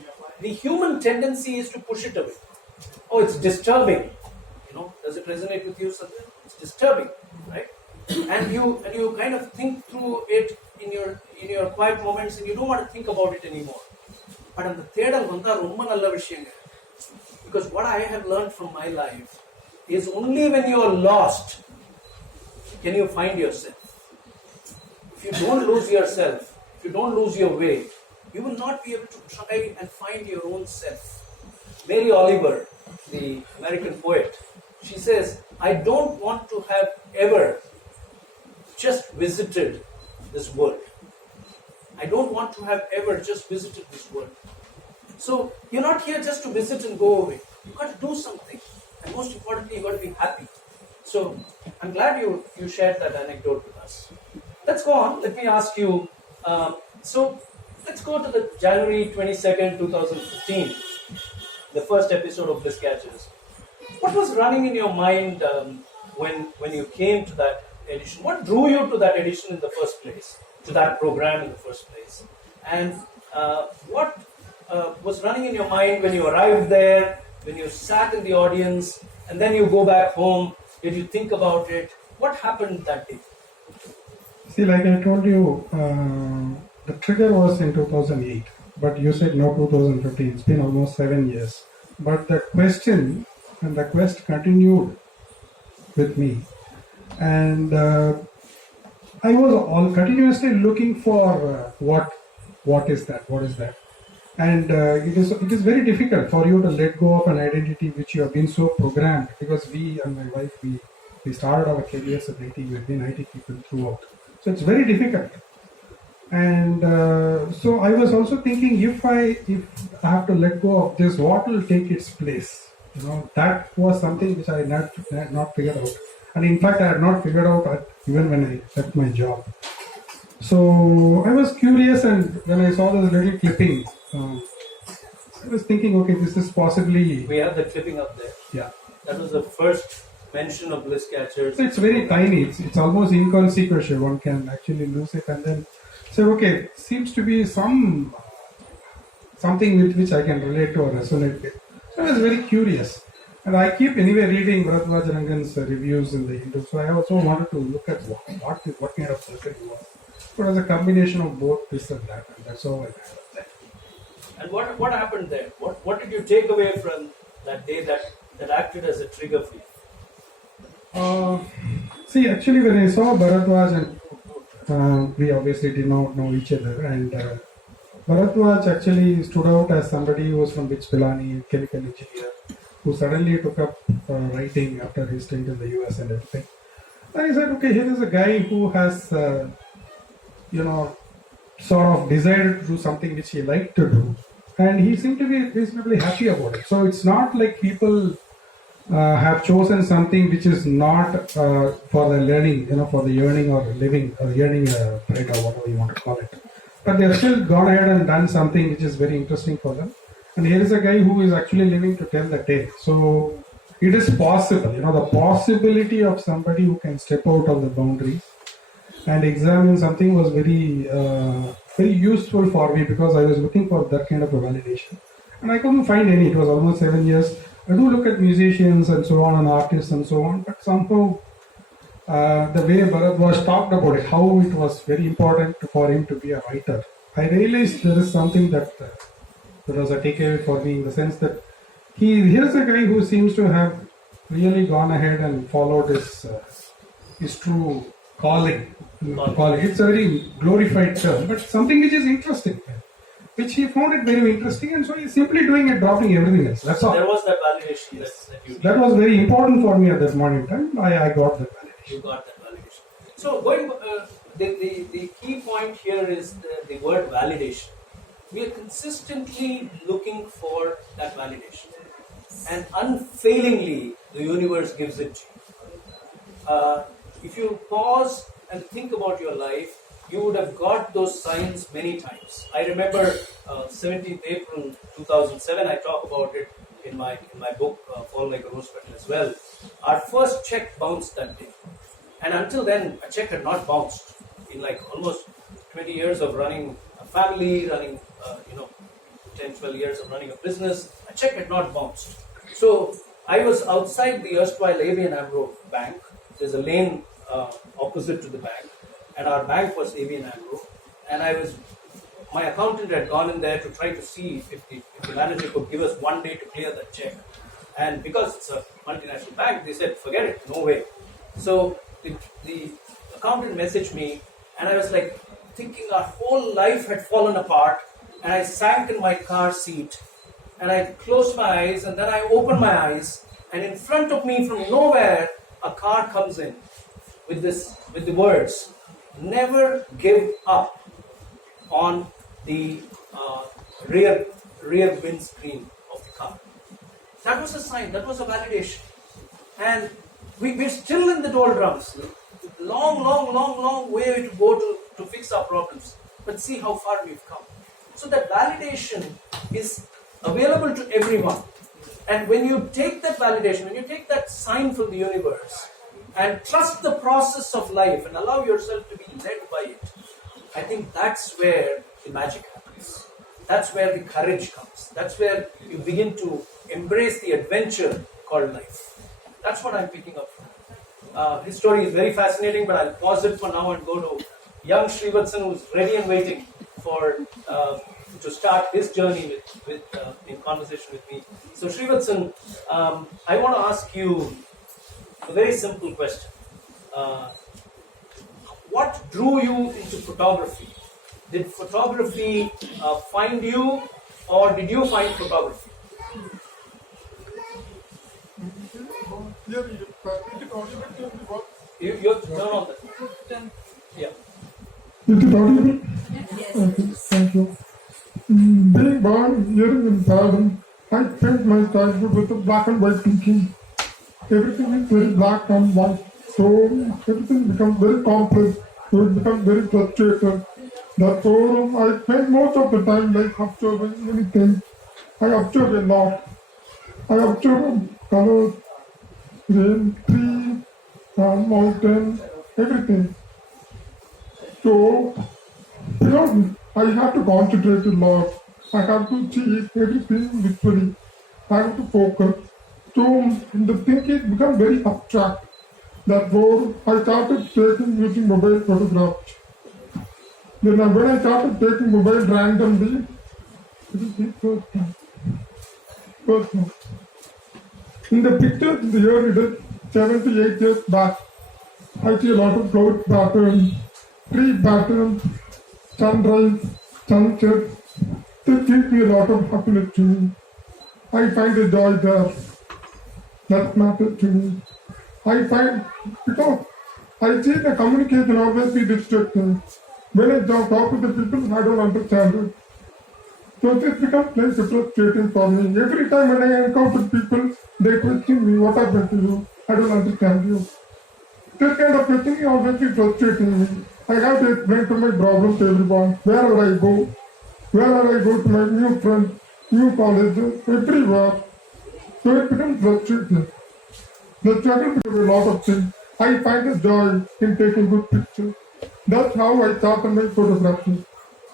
the human tendency is to push it away. Oh, it's disturbing. Does it resonate with you, Satya? It's disturbing, right? And you kind of think through it in your quiet moments, and you don't want to think about it anymore. But on the thedal vanda romma nalla vishayanga. Because what I have learned from my life is only when you are lost can you find yourself. If you don't lose yourself, if you don't lose your way, you will not be able to try and find your own self. Mary Oliver, the American poet, she says, I don't want to have ever just visited this world. I don't want to have ever just visited this world. So you're not here just to visit and go away. You've got to do something. And most importantly, you've got to be happy. So I'm glad you shared that anecdote with us. Let's go on. Let me ask you. So let's go to the January 22nd, 2015, the first episode of Bliss Catchers. What was running in your mind when you came to that edition? What drew you to that edition in the first place, to that program in the first place? And what was running in your mind when you arrived there, when you sat in the audience, and then you go back home? Did you think about it? What happened that day? See, like I told you, the trigger was in 2008, but you said no 2015. It's been almost 7 years. But the question and the quest continued with me. And I was all continuously looking for what is that? And it is very difficult for you to let go of an identity which you have been so programmed, because we and my wife, we started our careers in IT. We've been IT people throughout. So it's very difficult. And so I was also thinking, if I have to let go of this, what will take its place? That was something which I had not figured out. And in fact, I had not figured out even when I left my job. So I was curious, and when I saw this little clipping, I was thinking, okay, this is possibly... We have the clipping up there. Yeah. That was the first mention of Bliss Catchers. So it's very tiny. It's almost inconsequential. One can actually lose it and then say, okay, seems to be something with which I can relate to or resonate with. So I was very curious. And I keep anyway reading Bharadwaj Rangan's reviews in the Hindu. So I also wanted to look at what kind of person he was. So it was a combination of both this and that. And that's all I had. And what happened there? What did you take away from that day that acted as a trigger for you? See, actually, when I saw Bharadwaj, and we obviously did not know each other, and Bharadwaj actually stood out as somebody who was from BITS Pilani, chemical engineer, who suddenly took up writing after his stint in the US and everything. And I said, okay, here is a guy who has, sort of decided to do something which he liked to do. And he seemed to be reasonably happy about it. So it's not like people have chosen something which is not for the learning, for the earning or living, or earning bread or whatever you want to call it. But they've still gone ahead and done something which is very interesting for them. And here is a guy who is actually living to tell the tale. So it is possible, the possibility of somebody who can step out of the boundaries and examine something was very, very useful for me, because I was looking for that kind of a validation. And I couldn't find any. It was almost 7 years. I do look at musicians and so on, and artists and so on, but somehow the way Bharadwaj talked about it, how it was very important for him to be a writer, I realized there is something that was a takeaway for me, in the sense that here's a guy who seems to have really gone ahead and followed his true calling. It's a very glorified term, but something which is interesting, which he found it very interesting, and so he's simply doing it, dropping everything else. That's all. There was that validation that you That was very important for me at that moment in time. I got that validation. You got that validation. So going, the key point here is the word validation. We are consistently looking for that validation, and unfailingly the universe gives it to you. If you pause and think about your life, you would have got those signs many times. I remember 17th April 2007, I talk about it in my book, Follow Like a Rose Petal as well. Our first check bounced that day. And until then, a check had not bounced. In like almost 20 years of running a family, running 10, 12 years of running a business, a check had not bounced. So I was outside the erstwhile ABN AMRO bank. There's a lane opposite to the bank, and our bank was ABN AMRO. And my accountant had gone in there to try to see if the manager could give us 1 day to clear that check. And because it's a multinational bank, they said, forget it, no way. So the accountant messaged me, and I was like thinking our whole life had fallen apart, and I sank in my car seat, and I closed my eyes, and then I opened my eyes, and in front of me from nowhere, a car comes in with the words, never give up, on the rear windscreen of the car. That was a sign, that was a validation. And we're still in the doldrums. Long way to go to fix our problems. But see how far we've come. So that validation is available to everyone. And when you take that validation, when you take that sign from the universe and trust the process of life and allow yourself to be led by it, I think that's where the magic happens. That's where the courage comes. That's where you begin to embrace the adventure called life. That's what I'm picking up from. His story is very fascinating, but I'll pause it for now and go to young Srivatsan, who's ready and waiting for to start his journey in conversation with me. So Srivatsan, I want to ask you a very simple question. What drew you into photography? Did photography find you, or did you find photography? You turn on that. Yeah. Is it audible? Yes. Okay, thank you. Being born here in Thailand, I spent my childhood with a black and white thinking. Everything is very black and white, so everything becomes very complex, so it becomes very frustrating. Therefore, I spend most of the time like observing many things. I observe a lot. I observe colors, rain, trees, mountains, everything. So, I have to concentrate a lot. I have to see everything visually. I have to focus. So, the thinking becomes very abstract. Therefore, I started using mobile photographs. Then when I started taking mobile randomly, in the picture, in the year it is 7 to 8 years back, I see a lot of flower patterns, tree patterns, sunrise, sunset. This gives me a lot of happiness to me. I find a joy there. That matters to me. I find, because I see the communication always be distracting. When I talk to the people, I don't understand it. So this becomes like frustrating for me. Every time when I encounter people, they question me, what happened to you? I don't understand you. This kind of questioning always be frustrating me. I have to explain to my problems to everyone, wherever I go to my new friends, new colleges, everywhere. So it becomes frustrating. The struggle becomes a lot of things. I find a joy in taking good pictures. That's how I started my photography.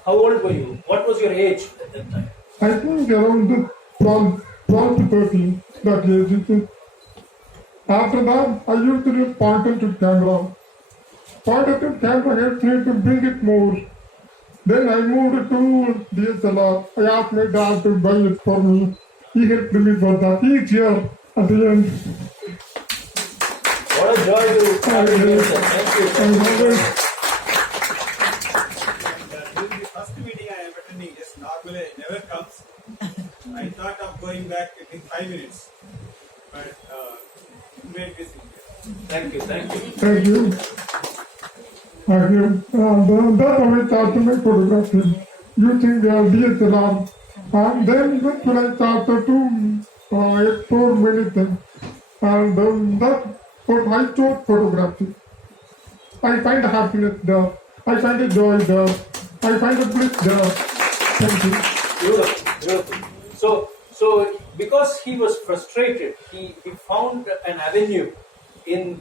How old were you? What was your age at that time? I think around 12 to 13, that age. After that, I used to use point-and-shoot camera. Point-and-shoot camera helped me to bring it more. Then I moved to DSLR. I asked my dad to buy it for me. He helped me for that. He is here at the end. What a joy to have you here, sir. Thank you. During the first meeting I am attending, yes, normally it never comes. I thought of going back in 5 minutes, but great visit. Thank you. Thank you. Thank you. That's how I started my photography, using the DSLR. And then when I started to explore many things, and that's what I chose photography. I find the happiness there. I find the joy there. I find the bliss there. Thank you. Beautiful. So because he was frustrated, he found an avenue in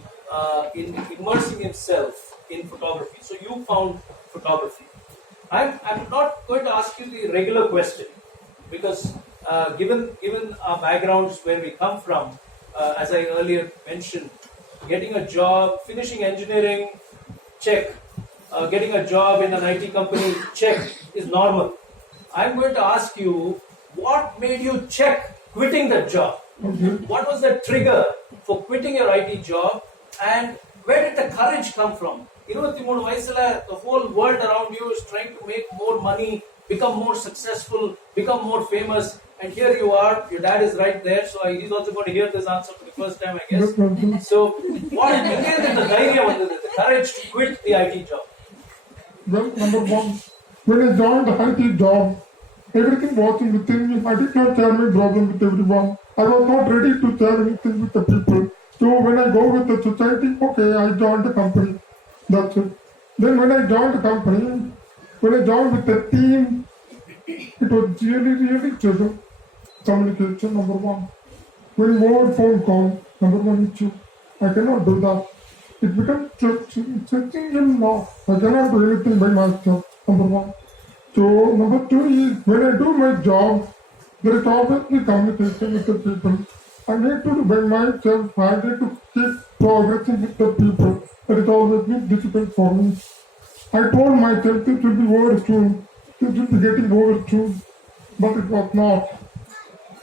immersing himself in photography. So you found photography. I'm not going to ask you the regular question because given our backgrounds where we come from, as I earlier mentioned, getting a job, finishing engineering, check. Getting a job in an IT company, check, is normal. I'm going to ask you, what made you check quitting that job? What was the trigger for quitting your IT job, and where did the courage come from? 23 vayasula, the whole world around you is trying to make more money, become more successful, become more famous, and here you are, your dad is right there, so he's also going to hear this answer for the first time, I guess. So, what did the courage to quit the IT job? Well, number one, when I joined the IT job, everything was within me. I did not share my problem with everyone. I was not ready to share anything with the people. So when I go with the society, okay, I joined the company. That's it. Then when I joined the company, when I joined with the team, it was really trouble. Communication, number one. When more phone call, number one issue. I cannot do that. It becomes something now. I cannot do anything by myself, number one. So number two is when I do my job, there is always the communication with the people. I need to do by myself. I need to keep progressing with the people. That is always been difficult for me. I told myself this will be over soon. This will be getting over soon. But it was not.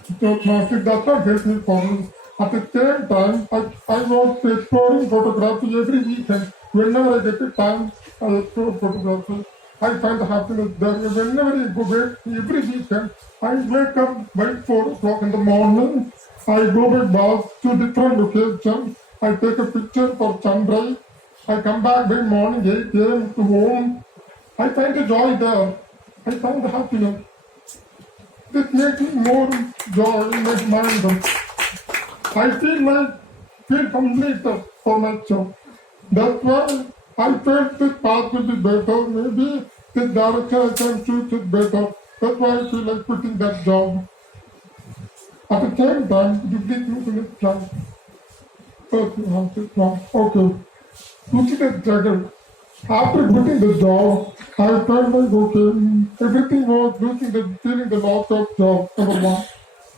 It was not. It does not help me for me. At the same time, I was exploring photography every weekend. Whenever I get the time, I explore photography. I find the happiness there. Whenever I go back, every weekend, I wake up by 4 o'clock in the morning. I go by bus to different locations. I take a picture for sunrise. I come back by morning 8 a.m. to home. I find the joy there. I find the happiness. This makes me more joy in my mind. I feel complete for myself. That's why I felt this path will be better. Maybe this direction I can choose is better. That's why I feel like quitting that job. At the same time, you please move to the plan. First you have to plan. Okay. Look at the struggle. After quitting the job, I felt like okay, everything was feeling the loss of job, number one.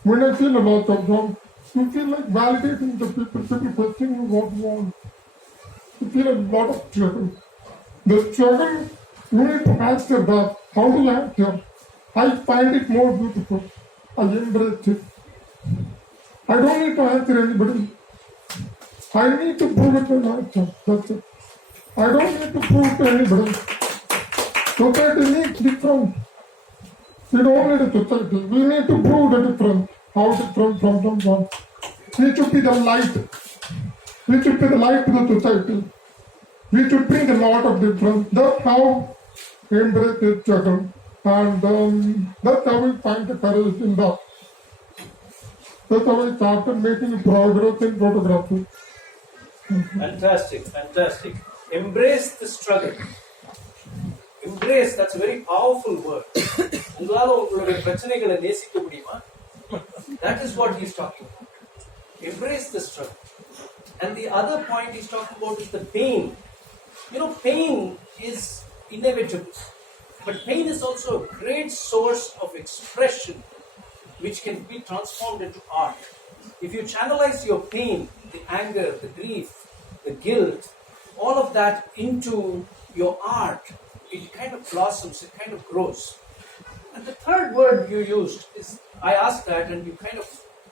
When I feel a loss of job, you feel like validating the people questioning what you want. You feel a lot of struggle. The struggle, you need to answer that. How do you answer? I find it more beautiful. I embrace it. I don't need to answer anybody. I need to prove it to myself. That's it. I don't need to prove to anybody. Society needs difference. We don't need a society. We need to prove the difference. How different from someone. We should be the light. We should be the light to the society. We should bring a lot of difference. That's how we embrace this struggle. And that's how we find the courage in that. That's how I started making progress in photography. Fantastic, fantastic. Embrace the struggle. Embrace, that's a very powerful word. That is what he's talking about. Embrace the struggle. And the other point he's talking about is the pain. Pain is inevitable. But pain is also a great source of expression which can be transformed into art. If you channelize your pain, the anger, the grief, the guilt, all of that into your art, it kind of blossoms, it kind of grows. And the third word you used is, I asked that and you kind of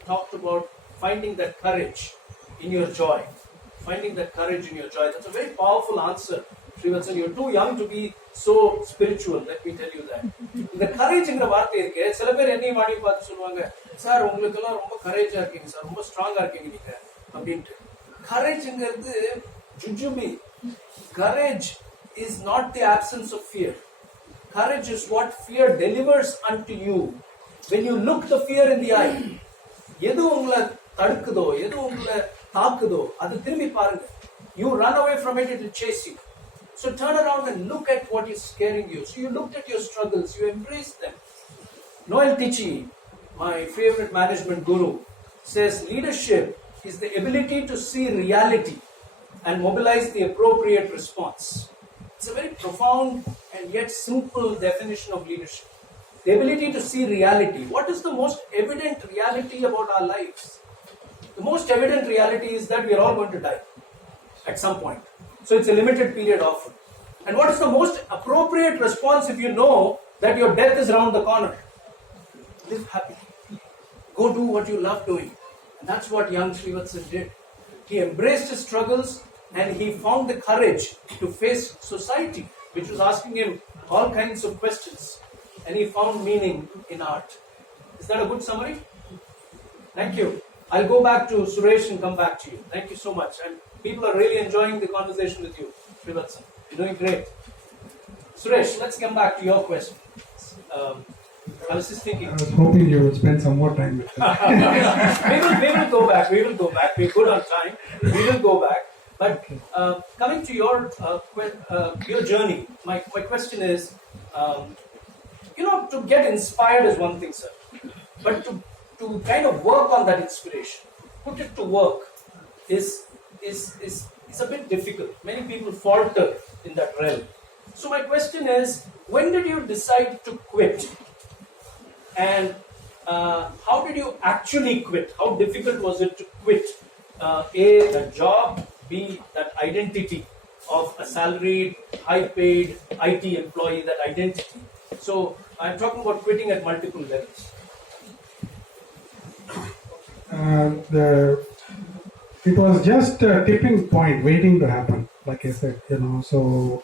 talked about finding that courage in your joy. Finding that courage in your joy. That's a very powerful answer, Srivatsan. You're too young to be so spiritual, let me tell you that. The courage in the வார்த்தை இருக்கு. சில பேர் என்னையும் வாடி பார்த்து சொல்லுவாங்க, sir உங்களுக்கெல்லாம் ரொம்ப கரேஜா இருக்கீங்க சார், ரொம்ப ஸ்ட்ராங்கா இருக்கீங்க நீங்க அப்படின்ட்டு. கரேஜ்ங்கிறது ஜுஜுபி. Courage is not the absence of fear. Courage is what fear delivers unto you. When you look the fear in the eye, எது உங்களை தடுக்குதோ, எது உங்களை தாக்குதோ, அது திரும்பி பாருங்க. You run away from it, it will chase you. So turn around and look at what is scaring you. So you looked at your struggles, you embraced them. Noel Tichy, my favorite management guru, says leadership is the ability to see reality and mobilize the appropriate response. It's a very profound and yet simple definition of leadership. The ability to see reality. What is the most evident reality about our lives? The most evident reality is that we are all going to die at some point. So it's a limited period often. And what is the most appropriate response if you know that your death is around the corner? Live happy. Go do what you love doing. And that's what young Srivatsan did. He embraced his struggles and he found the courage to face society, which was asking him all kinds of questions. And he found meaning in art. Is that a good summary? Thank you. I'll go back to Suresh and come back to you. Thank you so much. And people are really enjoying the conversation with you, Srivatsan. You're doing great. Suresh, let's come back to your question. I was just thinking. I was hoping you would spend some more time with us. we will go back. We will go back. We're good on time. We will go back. But coming to your journey, my question is, to get inspired is one thing, sir. But to kind of work on that inspiration, put it to work, is a bit difficult. Many people falter in that realm. So my question is, when did you decide to quit? And how did you actually quit? How difficult was it to quit? A, the job, B, that identity of a salaried, high-paid IT employee, that identity. So I'm talking about quitting at multiple levels. It was just a tipping point waiting to happen, like I said, so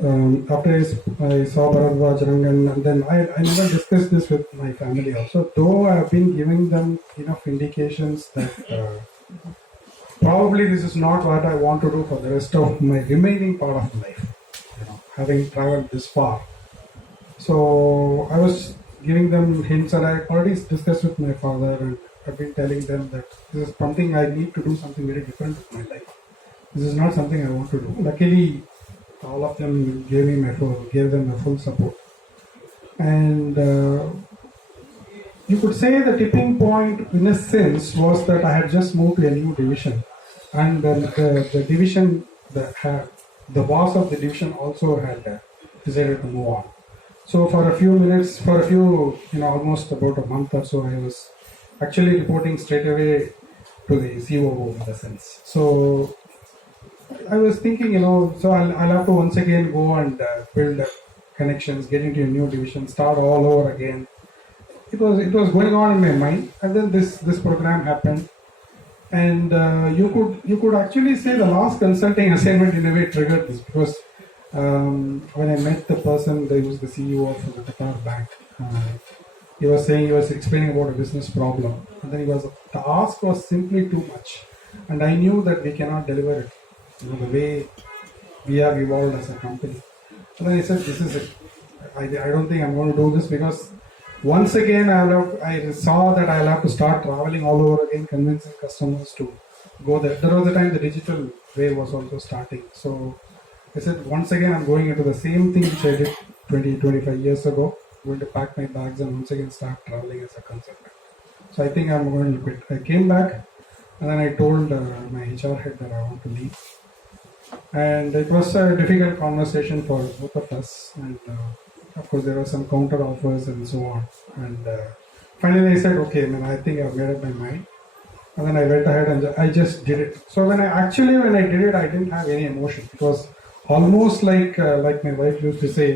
after I saw Bharadwaj Rangan, and then I never discussed this with my family also, though I have been giving them enough indications that probably this is not what I want to do for the rest of my remaining part of life, having traveled this far. So I was giving them hints, and I already discussed with my father, and I've been telling them that this is something I need to do, something very different with my life. This is not something I want to do. Luckily, all of them gave them a full support. And you could say the tipping point, in a sense, was that I had just moved to a new division. And the division, the boss of the division also had decided to move on. So for a few minutes, almost about a month or so, I was actually reporting straight away to the COO in the sense. So I was thinking, so I'll have to once again go and build connections, get into a new division, start all over again. It was going on in my mind, and then this program happened, and you could actually say the last consulting assignment in a way triggered this, because when I met the person, he was the CEO of the Qatar bank. He was explaining about a business problem, and then the ask was simply too much, and I knew that we cannot deliver it, the way we have evolved as a company. And then I said, this is it. I don't think I'm going to do this, because once again I saw that I'll have to start traveling all over again, convincing customers to go there. There was a time the digital wave was also starting. So I said, once again I'm going into the same thing which I did 20-25 years ago. Going to pack my bags and once again start traveling as a consultant. So I think I'm going to quit. I came back, and then I told my HR head that I want to leave. And it was a difficult conversation for both of us. And of course, there were some counter offers and so on. And finally, I said, okay, I think I've made up my mind. And then I went ahead and I just did it. So when I did it, I didn't have any emotion. It was almost like my wife used to say,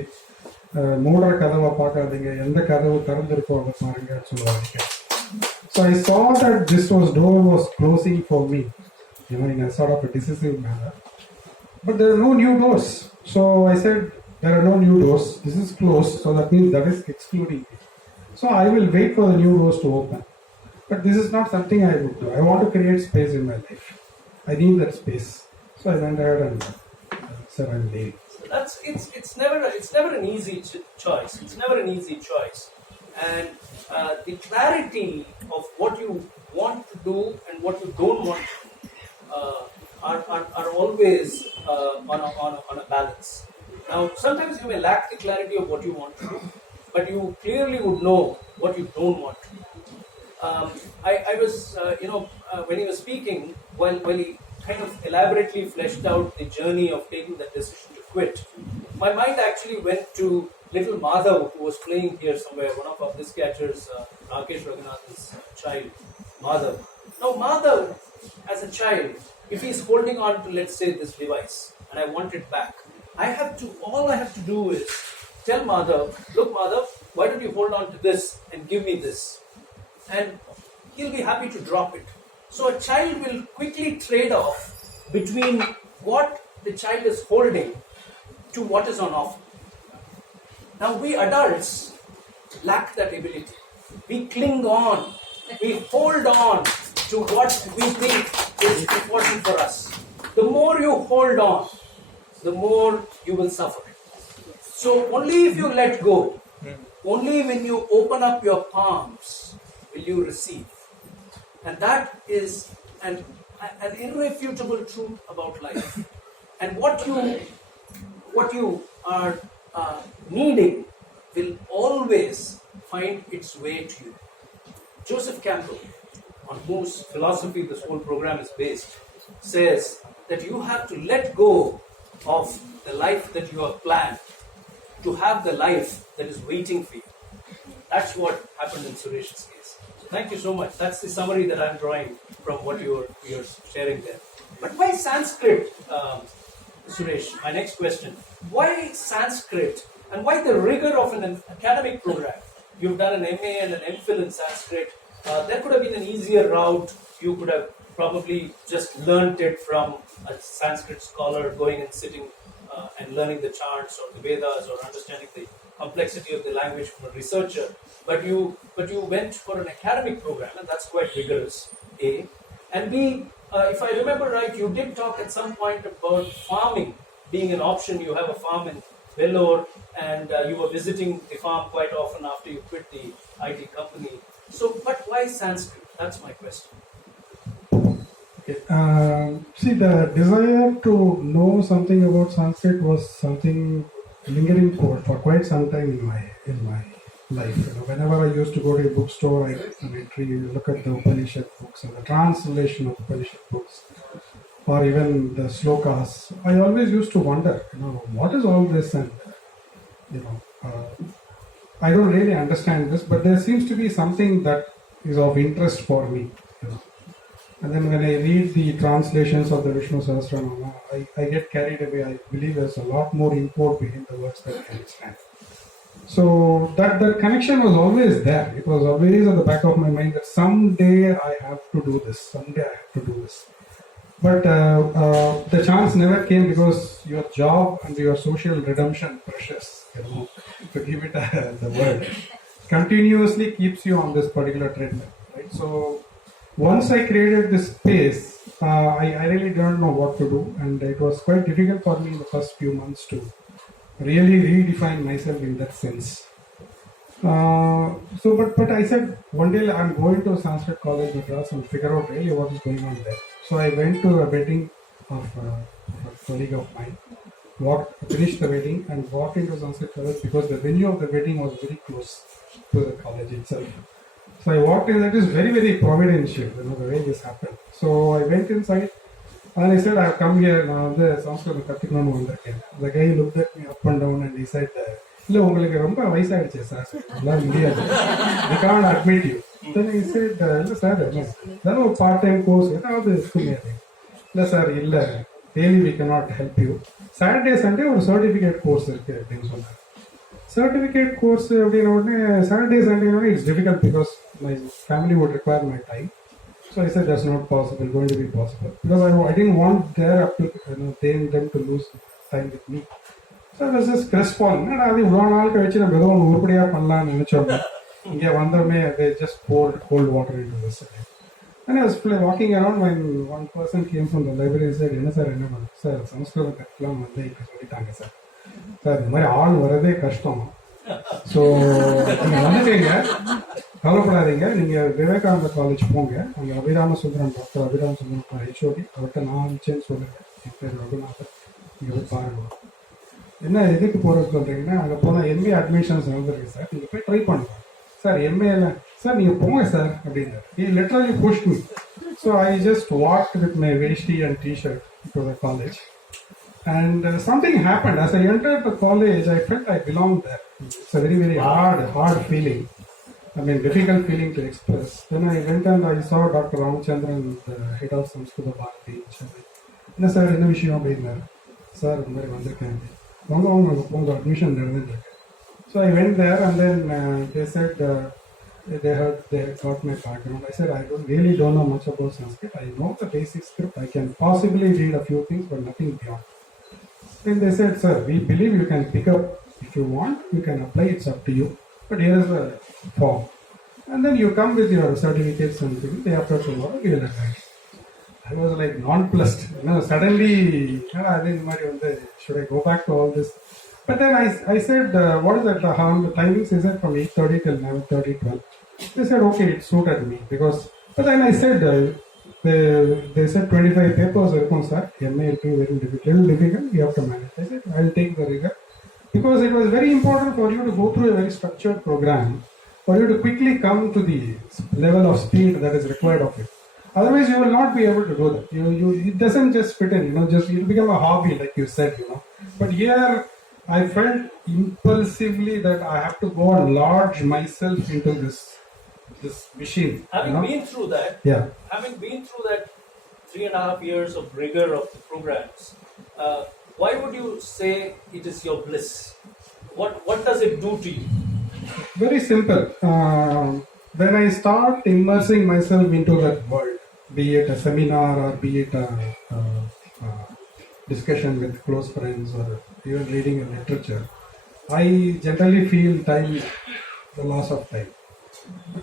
மூடுற கதவை பார்க்காதீங்க, எந்த கதவு திறந்திருக்கோ அதை பாருங்கன்னு சொல்லுவாங்க. So I saw that this door was closing for me, in a sort of a decisive manner. But there are no new doors. So I said, there are no new doors. This is closed, so that means that is excluding me. So I will wait for the new doors to open. But this is not something I would do. I want to create space in my life. I need that space. So I went ahead and said, I'm leaving. It's never an easy choice. It's never an easy choice, and the clarity of what you want to do and what you don't want to do are always on a balance. Now, sometimes you may lack the clarity of what you want to do, but you clearly would know what you don't want to do. I was, when he was speaking, while he kind of elaborately fleshed out the journey of taking that decision to quit, my mind actually went to little Madhav, who was playing here somewhere, one of our Bliss Catchers, Rakesh Raghunathan's child, Madhav. Now Madhav, as a child, if he's holding on to, let's say, this device, and I want it back, all I have to do is tell Madhav, look Madhav, why don't you hold on to this and give me this? And he'll be happy to drop it. So a child will quickly trade off between what the child is holding to what is on offer. Now we adults lack that ability. We cling on, we hold on to what we think is important for us. The more you hold on, the more you will suffer. So only if you let go, only when you open up your palms will you receive. And that is an irrefutable truth about life. And what you are needing will always find its way to you. Joseph Campbell, on whose philosophy this whole program is based, says that you have to let go of the life that you have planned to have the life that is waiting for you. That's what happened in Suresh's case. So thank you so much. That's the summary that I'm drawing from what you're sharing there. But why Sanskrit, Suresh? My next question. Why Sanskrit? And why the rigor of an academic program? You've done an MA and an MPhil in Sanskrit. There could have been an easier route. You could have probably just learnt it from a Sanskrit scholar going and sitting and learning the charts or the Vedas or understanding the complexity of the language from a researcher. But you went for an academic program, and that's quite rigorous, A. And B, if I remember right, you did talk at some point about farming being an option. You have a farm in Vellore, and you were visiting the farm quite often after you quit the IT company. So, but why Sanskrit? That's my question. Okay. See, the desire to know something about Sanskrit was something lingering for quite some time in my life. Whenever I used to go to a bookstore, I look at the Upanishad books and the translation of Upanishad books, or even the slokas. I always used to wonder, what is all this, and I don't really understand this, but there seems to be something that is of interest for me. And then when I read the translations of the Vishnu Sahasranama, I get carried away. I believe there's a lot more import behind the words that I can understand. So that connection was always there. It was always at the back of my mind that someday I have to do this. Someday I have to do this. But the chance never came because your job and your social redemption, precious, to give it the word, continuously keeps you on this particular treadmill. Right? So once I created this space, I really didn't know what to do, and it was quite difficult for me in the first few months to really redefine myself in that sense. But I said one day I'm going to Sanskrit College Madras and figure out really what is going on there. So I went to a wedding of a colleague of mine, finished the wedding and walked into Sanskrit College because the venue of the wedding was very close to the college itself. So I walked in. That is very, very providential, the way this happened. So I went inside and I said, I have come here now. The Sanskrit The guy looked at me up and down and he said, we can't admit you. Then I said, no, part-time course. No, sir, daily we cannot help you. Saturday, Sunday, or certificate course. Certificate course, Saturday, Sunday, it's difficult because my family would require my time. So I said, that's not possible, going to be possible. Because I didn't want them to lose time with me. So I was just crestfallen. They just poured cold water into this. And I was walking around when one person came from the library and said, sir, Sanskrit Katlam Monday, sir. Sir, my all varade kashtam. So, கவலைப்படாதீங்க, நீங்க Vivekananda college போங்க, அங்க அபிராம Sundaram doctor அபிராம Sundaram HOD அவர்கிட்ட நான் அனுப்பிச்சேன்னு சொல்லுங்க. என் பேர் ரகுநாதன், இங்க போய் பாருங்க. என்ன எதுக்கு போறது சொல்றீங்கன்னா, அங்க போனா எம்ஏ அட்மிஷன்ஸ் நடந்திருக்கு சார், நீங்க போய் ட்ரை பண்ணுங்க. சார் எம்ஏல சார் நீங்க போங்க சார் அப்படின்னாரு. He literally pushed me. So I just walked with my vesti and t-shirt to the college. And something happened. As I entered the college, I felt I belonged there. It's a very, very hard feeling. I mean, difficult feeling to express. Then I went and I saw Dr. Ramachandran, the head of Samskrita Bharati in Chennai. என்ன sir என்ன விஷயம் அப்படின்னாரு. Sir இந்த மாதிரி வந்திருக்கேன். அவங்க admission நடந்துருக்கு. So I went there and then they said they had got my background. I said I really don't know much about Sanskrit. I know the basic script. I can possibly read a few things, but nothing beyond. Then they said, sir, we believe you can pick up if you want. You can apply. It's up to you. But here is a form. And then you come with your certificates and things. Day after tomorrow, you will apply. I was like nonplussed. Suddenly, should I go back to all this? But then I said, what is that? The timings is it from 8:30 till 9:30, 12. They said, okay, it suited me because. But then I said, they said 25 papers, sir. MA will be very difficult. You have to manage. I said, I'll take the rigor because it was very important for you to go through a very structured program, for you to quickly come to the level of speed that is required of it. Otherwise, you will not be able to do that. It doesn't just fit in. Just it become a hobby, like you said. But here, I felt impulsively that I have to go and lodge myself into this machine. Having been through that, having been through that 3.5 years of rigor of the programs, why would you say it is your bliss? What does it do to you? Very simple. When I start immersing myself into that world, be it a seminar or be it a discussion with close friends or even reading a literature, I generally feel time, the loss of time.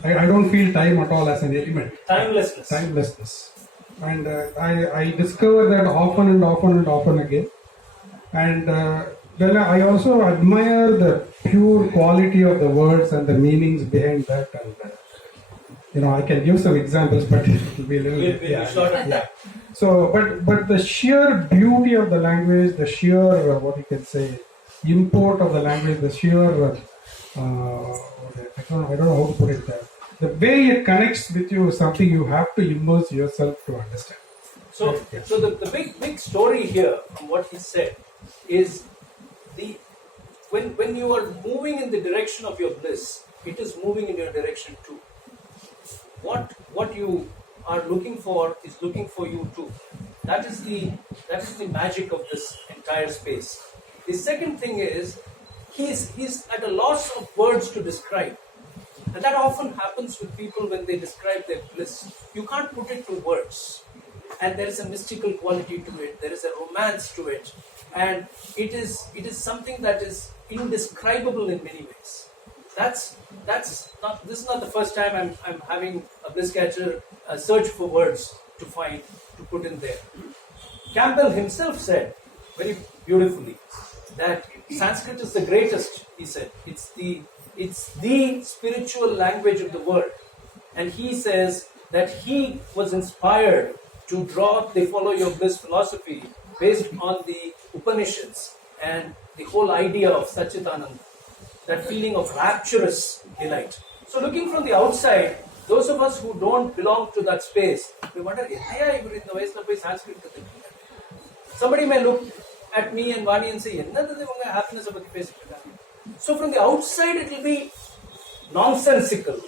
I don't feel time at all as an element. Timelessness. And I discover that often again. And then I also admire the pure quality of the words and the meanings behind that. And I can give some examples, but it will be a little bit short. So, but the sheer beauty of the language, the sheer import of the language, the sheer I don't know how to put it there. The way it connects with you is something you have to immerse yourself to understand. So the big story here from what he said is when you are moving in the direction of your bliss, it is moving in your direction too. What you are looking for is looking for you too. That is the magic of this entire space. The second thing is he's at a loss of words to describe. And that often happens with people when they describe their bliss. You can't put it to words. And there is a mystical quality to it. There is a romance to it. And it is something that is indescribable in many ways. This is not the first time I'm having a Bliss Catcher search for words to put in there. Campbell himself said very beautifully that Sanskrit is the greatest, he said. It's the spiritual language of the world. And he says that he was inspired to draw the Follow Your Bliss philosophy based on the Upanishads and the whole idea of Satchitananda, that feeling of rapturous delight. So looking from the outside, those of us who don't belong to that space, we wonder, Sanskrit. Somebody may look at me and Vani and say, happiness. So from the outside it will be nonsensical.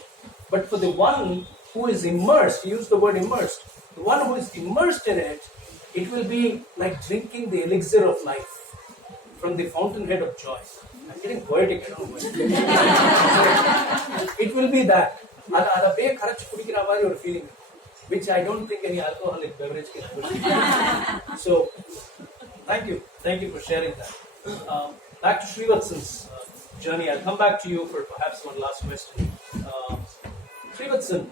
But for the one who is immersed, he used the word immersed, the one who is immersed in it, it will be like drinking the elixir of life from the fountainhead of joy. I'm getting poetic, I don't know. It will be that. Feeling, which I don't think any alcoholic beverage can put. So, thank you for sharing that. Back to Srivatsan's journey. I'll come back to you for perhaps one last question. Srivatsan,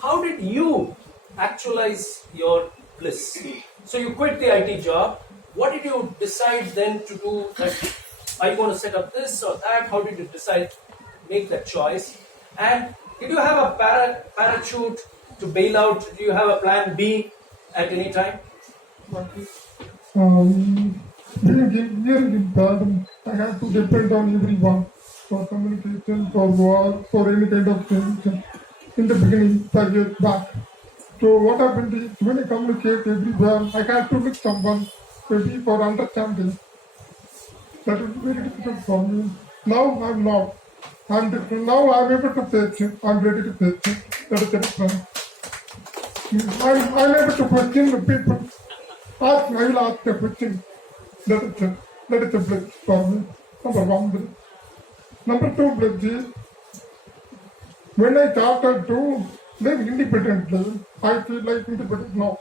how did you actualize your bliss? So you quit the IT job. What did you decide then to do? Are you going to set up this or that? How did you decide, make that choice? And did you have a parachute to bail out? Do you have a plan B at any time? I have to depend on everyone for communication, for work, for any kind of thing. In the beginning, 5 years back. So what happened is when I communicate everywhere, I have to meet someone. So maybe for understanding. That is very difficult for me. Now I'm not. I'm different. Now I'm able to face it. I'm ready to face it. That is the difference. I'm able to question the people. I will ask the question. That is a bliss for me. Number one bliss. Number two bliss is when I started to live independently, I feel like independent now.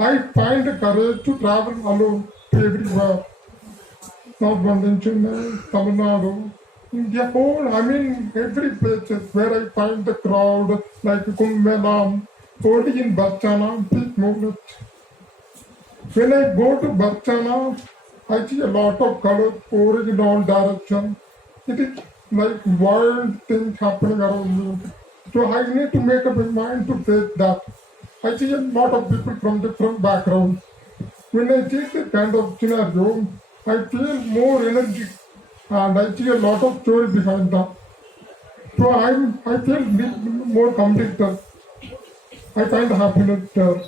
I find the courage to travel alone to everywhere. Not only in Chennai, Tamil Nadu, India whole, every place where I find the crowd, like Kumbh Mela, only in Barchana, peak movement. When I go to Barchana, I see a lot of colors pouring in all directions. It is like wild things happening around me. So I need to make up my mind to face that. I see a lot of people from different backgrounds. When I see this kind of scenario, I feel more energy and I see a lot of story behind that. So I feel more completed. I find happiness there.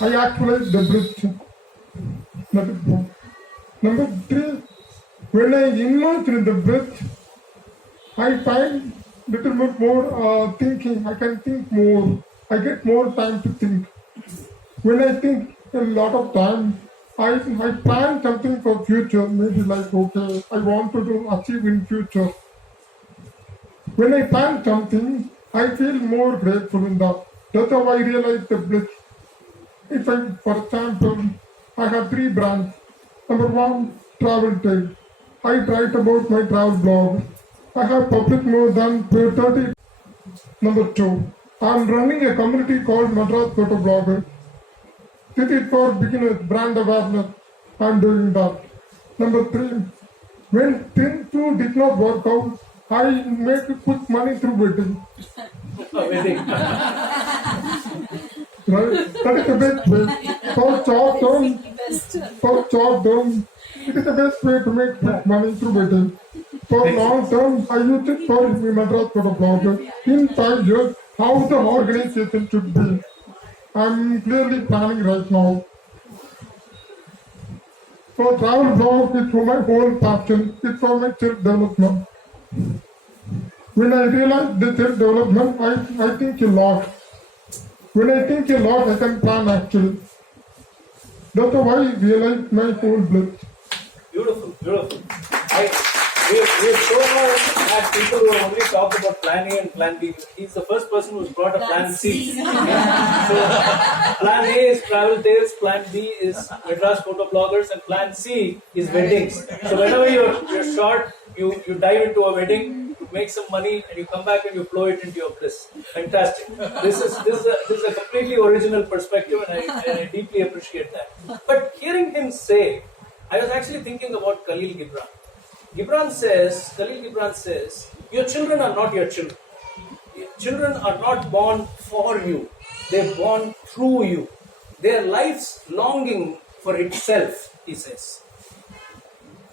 I actualize the bliss. That is one. Number three, when I immerse in the bliss, I find little bit more thinking. I can think more. I get more time to think. When I think a lot of time, I plan something for future. Maybe like, okay, I want to achieve in future. When I plan something, I feel more grateful in that. That's how I realize the bliss. If I, for example, I have 3 brands. Number 1, travel tale. I write about my travel blog. I have published more than 30. Number 2, I am running a community called Madras Photo Blogger. This is for beginners, brand awareness. I am doing that. Number 3, when things 2 did not work out, I make quick money through wedding. Wedding. Right? That is the best way. For short term, it is the best way to make quick money through wedding. For long term, I use it for Madras Photo Blogger. In 5 years, how the organization should be. I'm clearly planning right now. For travel blog, it's for my whole passion. It's for my self-development. When I realize the self-development, I think a lot. When I think a lot, I can plan actually. That's how I realize my whole bliss. Beautiful, beautiful. We've so far had people who have only talked about plan A and plan B. He's the first person who's brought a plan C. So, plan A is travel tales, plan B is Madras Photo Bloggers, and plan C is weddings. So whenever you're short, you dive into a wedding to make some money, and you come back and you flow it into your bliss. Fantastic. This is a completely original perspective, and I deeply appreciate that. But hearing him say, I was actually thinking about Khalil Gibran. Khalil Gibran says, your children are not your children. Your children are not born for you. They're born through you. Their life's longing for itself, he says.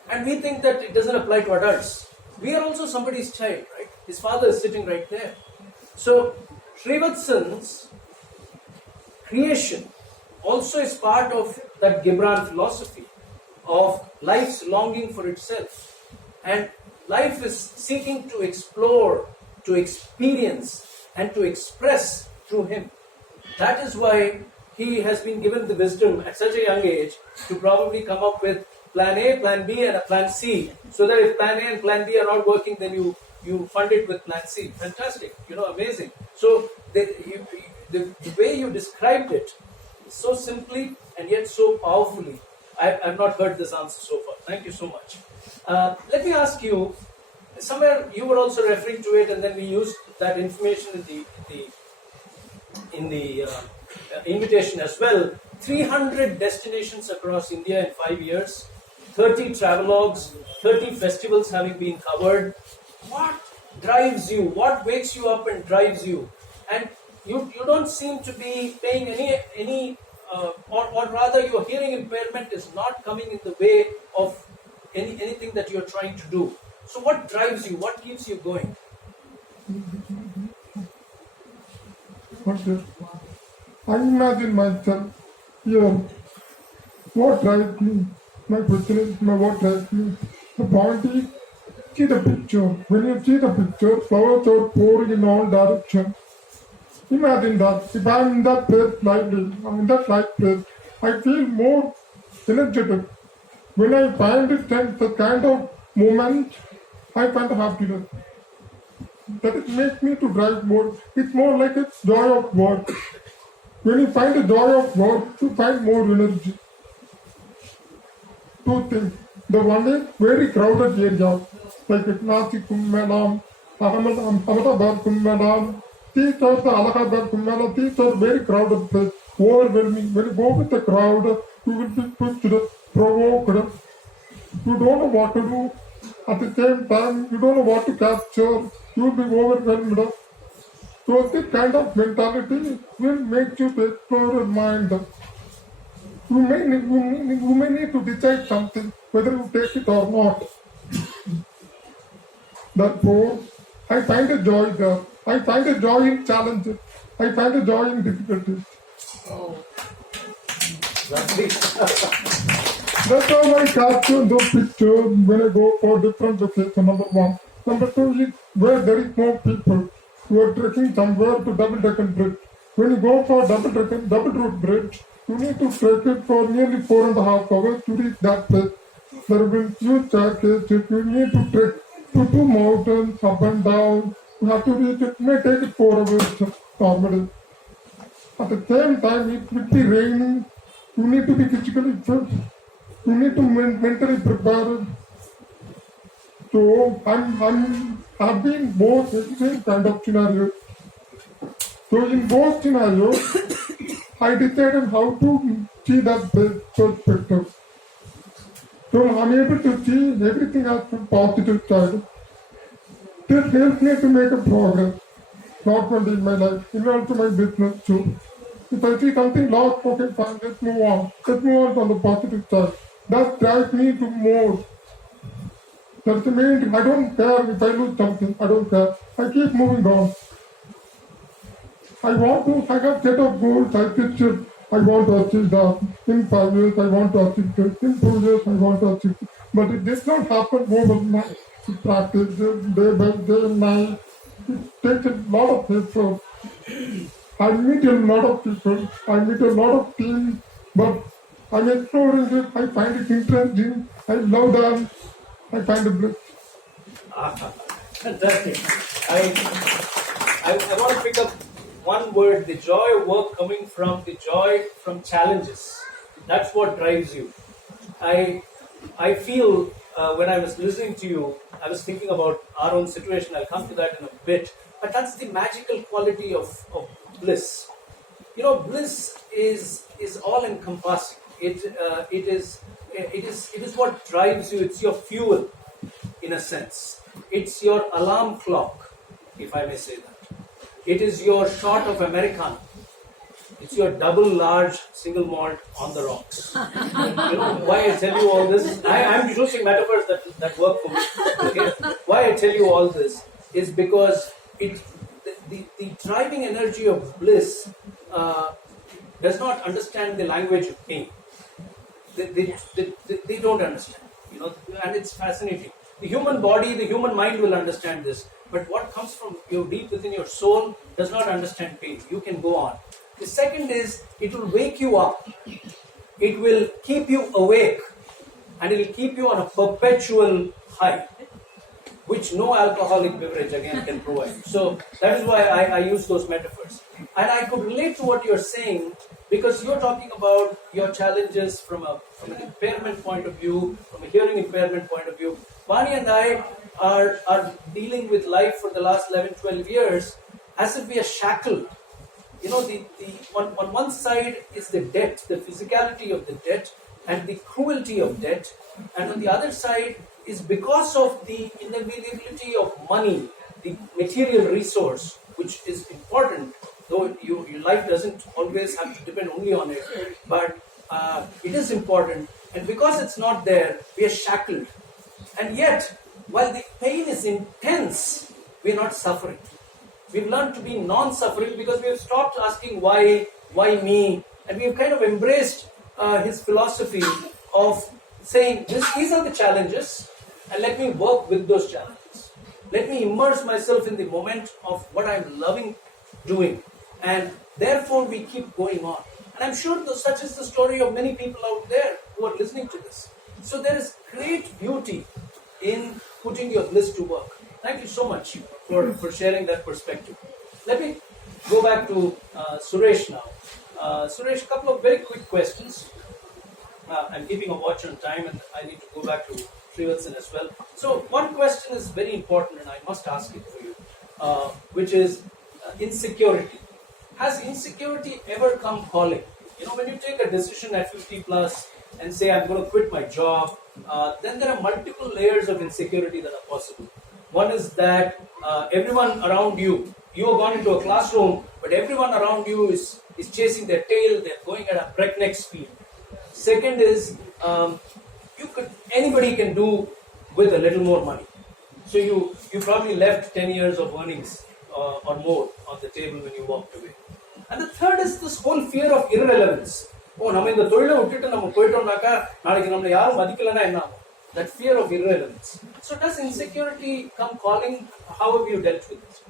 And we think that it doesn't apply to adults. We are also somebody's child, right? His father is sitting right there. So, Srivatsan's creation also is part of that Gibran philosophy of life's longing for itself. And life is seeking to explore, to experience, and to express through him. That is why he has been given the wisdom at such a young age to probably come up with plan A, plan B, and a plan C, so that if plan A and plan B are not working, then you fund it with plan C. Fantastic, amazing. So the way you described it, so simply and yet so powerfully, I've not heard this answer so far. Thank you so much. Let me ask you, somewhere you were also referring to it, and then we used that information in the invitation as well. 300 destinations across India in 5 years, 30 travelogues, 30 festivals having been covered. What drives you? What wakes you up and drives you? And you don't seem to be paying any or rather your hearing impairment is not coming in the way of anything that you're trying to do. So what drives you? What keeps you going? Okay. I imagine myself here What drives me? My question is, what drives me? The point is, see the picture. When you see the picture, flowers are pouring in all directions. Imagine that. If I'm in that place, I'm in that right place, I feel more energetic. When I find it, the kind of moment, I find happiness. That it makes me to drive more. It's more like a joy of work. When you find the joy of work, you find more energy. Two things. The one is very crowded area, like Nasi Kumbh, Ahmedabad Kumbh, these are the Allahabad Kumbh, these are very crowded place, overwhelming. When you go with the crowd, you will be pushed, provoked. You don't know what to do. At the same time, you don't know what to capture. You will be overwhelmed. So this kind of mentality will make you to explore your mind. You may need to decide something, whether you take it or not. Therefore, I find a joy there. I find a joy in challenges. I find a joy in difficulties. That's how I capture those pictures when I go for different locations, number one. Number two is where there is more people. You are trekking somewhere to double-decker bridge. When you go for double route bridge, you need to trek it for nearly 4.5 hours to reach that place. There will be huge staircases. You need to trek to 2 mountains up and down. You have to reach it. It may take it 4 hours normally. At the same time, it will be raining. You need to be physically fit. You need to mentally prepared. So I've been both in the same kind of scenario. So in both scenarios, I decided how to see that perspective. So I'm able to see everything as a positive side. This helps me to make a progress, not only in my life, in also my business too. If I see something lost, okay, fine, let's move on. Let's move on the positive side. That drives me to more. That's the main thing. I don't care if I lose something. I don't care. I keep moving on. I have set of goals. I picture I want to achieve that. In 5 years, I want to achieve this. In 2 years, I want to achieve this. But it does not happen overnight. To practice day by day, night. It takes a lot of effort. I meet a lot of people. I meet a lot of teams. But I'm exploring it. I find it interesting. I love them. I find it bliss. Fantastic. I want to pick up one word, the joy of work coming from the joy from challenges. That's what drives you. I feel when I was listening to you, I was thinking about our own situation. I'll come to that in a bit. But that's the magical quality of bliss. You know, bliss is all encompassing. It is what drives you. It's your fuel, in a sense. It's your alarm clock, if I may say that. It is your shot of Americano. It's your double large single malt on the rocks. You know why I tell you all this? I'm choosing metaphors that work for me. Okay? Why I tell you all this is because the driving energy of bliss does not understand the language of pain. They don't understand, you know, and it's fascinating. The human body, the human mind will understand this, but what comes from your deep within your soul does not understand pain. You can go on. The second is, it will wake you up. It will keep you awake, and it will keep you on a perpetual high, which no alcoholic beverage again can provide. So that is why I use those metaphors. And I could relate to what you're saying, because you're talking about your challenges from an impairment point of view, from a hearing impairment point of view. Vani and I are dealing with life for the last 11, 12 years as if we are shackled. You know, on one side is the debt, the physicality of the debt and the cruelty of debt. And on the other side is because of the inevitability of money, the material resource, which is important, though your life doesn't always have to depend only on it, but it is important. And because it's not there, we are shackled. And yet, while the pain is intense, we are not suffering. We've learned to be non-suffering because we have stopped asking why me, and we have kind of embraced his philosophy of saying, these are the challenges, and let me work with those challenges. Let me immerse myself in the moment of what I'm loving doing, and therefore we keep going on. And I'm sure such is the story of many people out there who are listening to this. So there is great beauty in putting your bliss to work. Thank you so much for sharing that perspective. Let me go back to Suresh now. Suresh, a couple of very quick questions. I'm keeping a watch on time, and I need to go back to Srivatsan as well. So one question is very important, and I must ask it for you, which is insecurity. Has insecurity ever come calling? You know, when you take a decision at 50 plus and say, I'm going to quit my job, then there are multiple layers of insecurity that are possible. One is that everyone around you, you have gone into a classroom, but everyone around you is chasing their tail, they're going at a breakneck speed. Second is, anybody can do with a little more money. So you probably left 10 years of earnings or more on the table when you walked away. And the third is this whole fear of irrelevance. That fear of irrelevance. So does insecurity come calling? How have you dealt with it?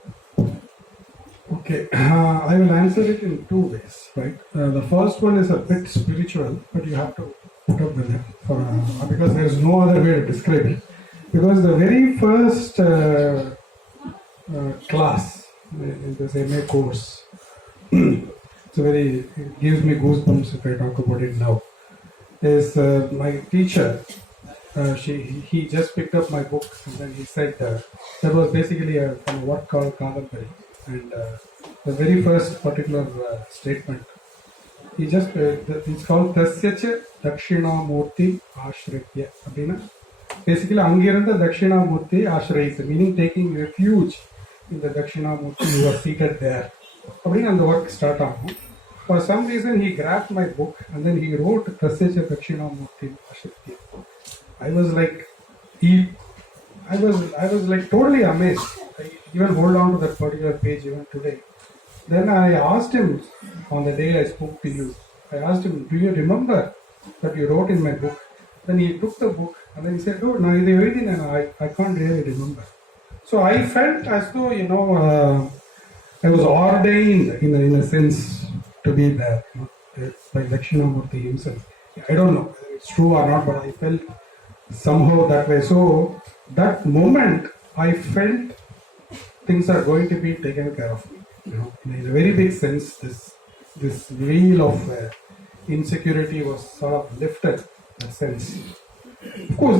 Okay, I will answer it in two ways, right? The first one is a bit spiritual, but you have to put up with it because there is no other way to describe it. Because the very first class in this MA course, it gives me goosebumps if I talk about it now, is my teacher. He just picked up my book and then he said that was basically a what called Kadambari, and the very first particular statement, he just it's called Tasyacha Dakshinamurti Ashritya. Basically, Angiranda Dakshinamurti Ashrayita, meaning taking refuge in the Dakshinamurti who was seated there. And the work started. For some reason, he grabbed my book and then he wrote Tasyacha Dakshinamurti Ashritya. I was like totally amazed. I even hold on to that particular page even today. Then I asked him on the day I spoke to you, I asked him, do you remember that you wrote in my book? Then he took the book and then he said, oh, no, I can't really remember. So I felt as though, I was ordained in a sense to be there, by Dakshinamurti himself. I don't know whether it's true or not, but I felt somehow that way. So that moment I felt things are going to be taken care of. In a very big sense, this wheel of insecurity was sort of lifted, in a sense. Of course,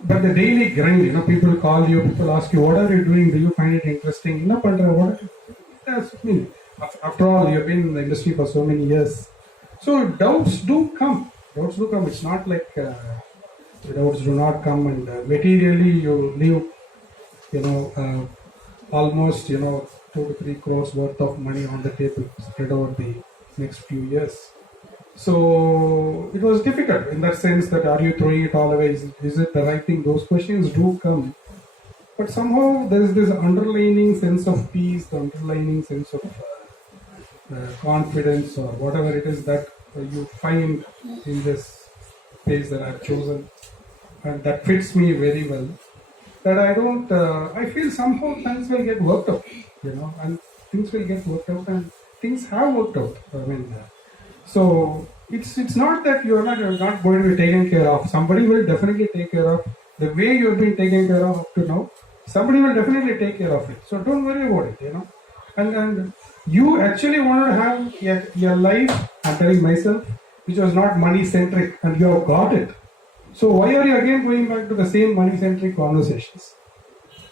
but the daily grind, people call you, people ask you, what are you doing? Do you find it interesting? After all, you've been in the industry for so many years. So doubts do come. It's not like doubts do not come, and materially you live, almost, 2 to 3 crores worth of money on the table spread over the next few years. So it was difficult in that sense that are you throwing it all away? Is it the right thing? Those questions do come. But somehow there is this underlying sense of peace, the underlying sense of confidence or whatever it is that you find in this space that I've chosen, and that fits me very well. That I feel somehow things will get worked out, and things will get worked out, and things have worked out. So it's not that you're not going to be taken care of. Somebody will definitely take care of the way you've been taken care of up to now. Somebody will definitely take care of it. So don't worry about it, And you actually want to have your life, I'm telling myself, which was not money centric, and you have got it. So why are you again going back to the same money-centric conversations?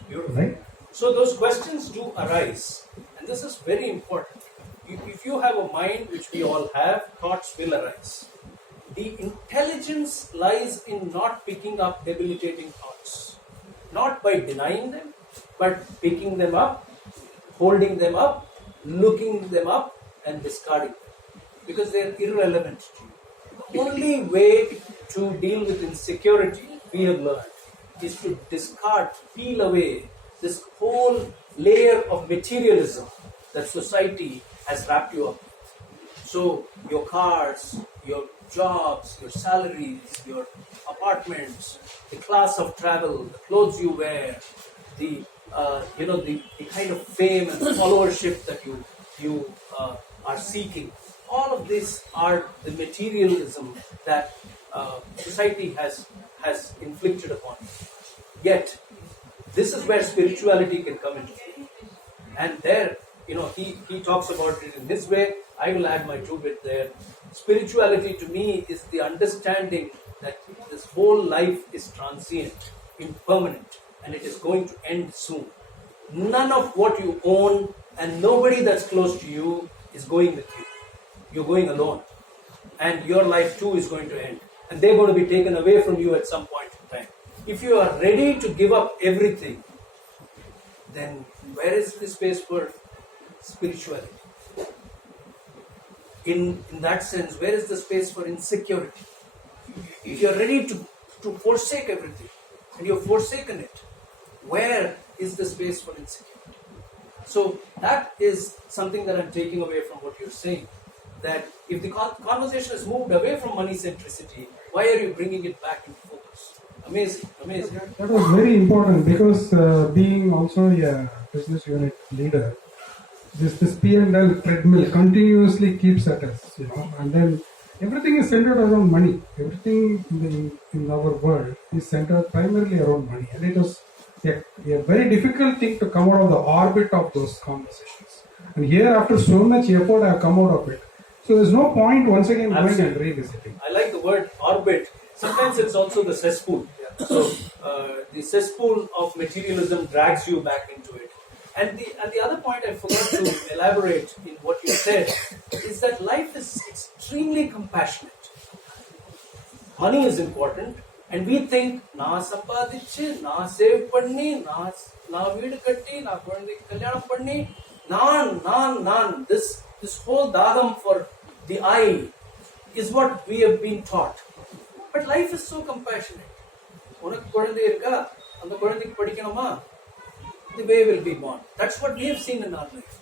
Beautiful. Right? So those questions do arise, and this is very important. If you have a mind, which we all have, thoughts will arise. The intelligence lies in not picking up debilitating thoughts. Not by denying them, but picking them up, holding them up, looking them up, and discarding them. Because they are irrelevant to you. The only way to deal with insecurity, we have learned, is to discard, peel away this whole layer of materialism that society has wrapped you up. So your cars, your jobs, your salaries, your apartments, the class of travel, the clothes you wear, the the kind of fame and followership that you are seeking. All of these are the materialism that society has inflicted upon you. Yet, this is where spirituality can come into play. And there, he talks about it in his way. I will add my 2 bit there. Spirituality to me is the understanding that this whole life is transient, impermanent, and it is going to end soon. None of what you own and nobody that's close to you is going with you. You're going alone. And your life too is going to end. And they're going to be taken away from you at some point in time. If you are ready to give up everything, then where is the space for spirituality? In that sense, where is the space for insecurity? If you're ready to forsake everything and you've forsaken it, where is the space for insecurity? So that is something that I'm taking away from what you're saying. That if the conversation has moved away from money centricity, why are you bringing it back into focus? Amazing, amazing. That was very important because being also a business unit leader, this P&L treadmill continuously keeps at us, and then everything is centered around money. Everything in our world is centered primarily around money, and it was a very difficult thing to come out of the orbit of those conversations. And here, after so much effort, I have come out of it. So there's no point once again going and revisiting. I like the word orbit. Sometimes it's also the cesspool. So the cesspool of materialism drags you back into it. And the other point I forgot to elaborate in what you said is that life is extremely compassionate. Money is important, and we think, na sambadichu, na save panni, na veedu katti, na kulandhai kalyanam panni, nan. This whole dadam for the I is what we have been taught. But life is so compassionate. Unakku kulandhai irukka, andha kulandhaikku padikkanuma, the way will be born. That's what we have seen in our life.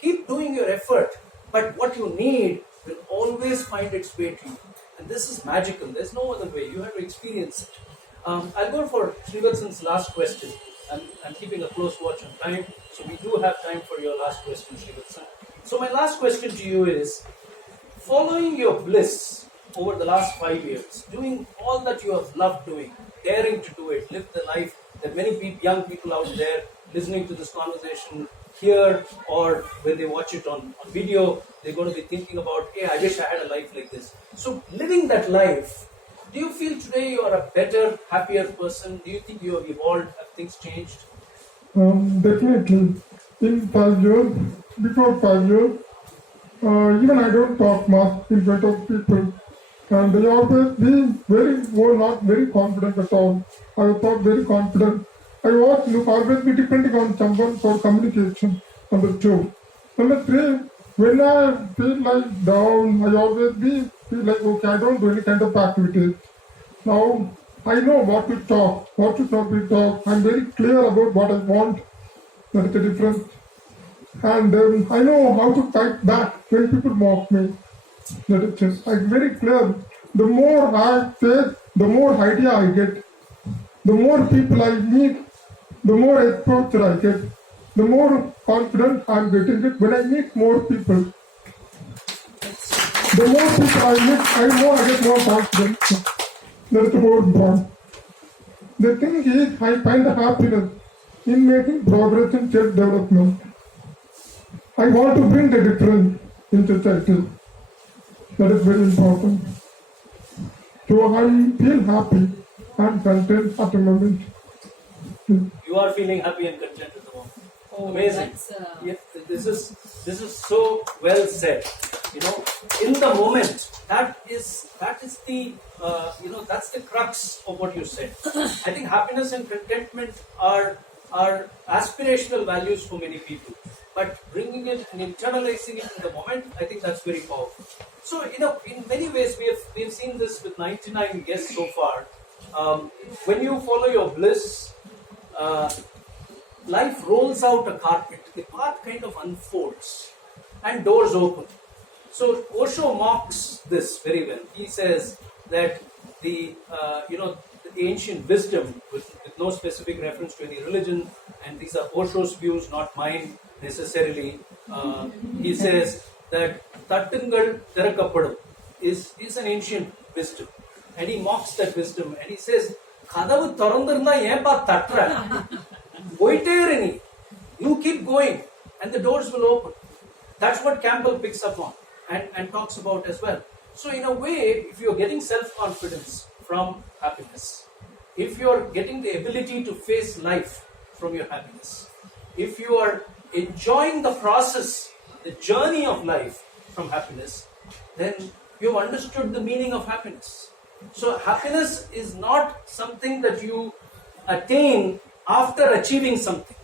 Keep doing your effort, but what you need will always find its way to you. And this is magical. There's no other way. You have to experience it. I'll go for Srivatsan's last question. I'm keeping a close watch on time, so we do have time for your last question, Srivatsan. So my last question to you is, following your bliss over the last 5 years, doing all that you have loved doing, daring to do it, live the life that many young people out there listening to this conversation here, or when they watch it on video, they're going to be thinking about, hey, I wish I had a life like this. So living that life, do you feel today you are a better, happier person? Do you think you have evolved? Have things changed? Definitely. In 5 years, before 5 years, even I don't talk much in front of people. And they always were not very confident at all. I was not very confident. I was always be depending on someone for communication. Number 2. Number 3, when I feel like down, I always feel like, okay, I don't do any kind of activities. Now, I know what to talk, we talk. I'm very clear about what I want. That is the difference. And I know how to fight back when people mock me. That is just, I'm very clear. The more I face, the more idea I get. The more people I meet, the more exposure I get. The more confident I'm getting it when I meet more people. The more people I meet, I know I get more confidence. That is the more important. The thing is, I find the happiness in making progress in self-development. I want to bring the difference in society. That is very important. So I feel happy and content at the moment. You are feeling happy and content at the moment. Amazing. Yeah, this is so well said. In the moment, that is the that's the crux of what you said. I think happiness and contentment are aspirational values for many people, but bringing it and internalizing it in the moment, I think that's very powerful. So in many ways we have seen this with 99 guests so far. When you follow your bliss, life rolls out a carpet. The path kind of unfolds, and doors open. So Osho mocks this very well. He says that the ancient wisdom, with no specific reference to any religion, and these are Osho's views, not mine necessarily. He says that Tattungal Terakappadam is an ancient wisdom, and he mocks that wisdom, and he says, Kadavu Tarandarna Yempa Tatra. You keep going, and the doors will open. That's what Campbell picks up on and talks about as well. So in a way, if you're getting self-confidence from happiness, if you're getting the ability to face life from your happiness, if you are enjoying the process, the journey of life from happiness, then you've understood the meaning of happiness. So happiness is not something that you attain after achieving something.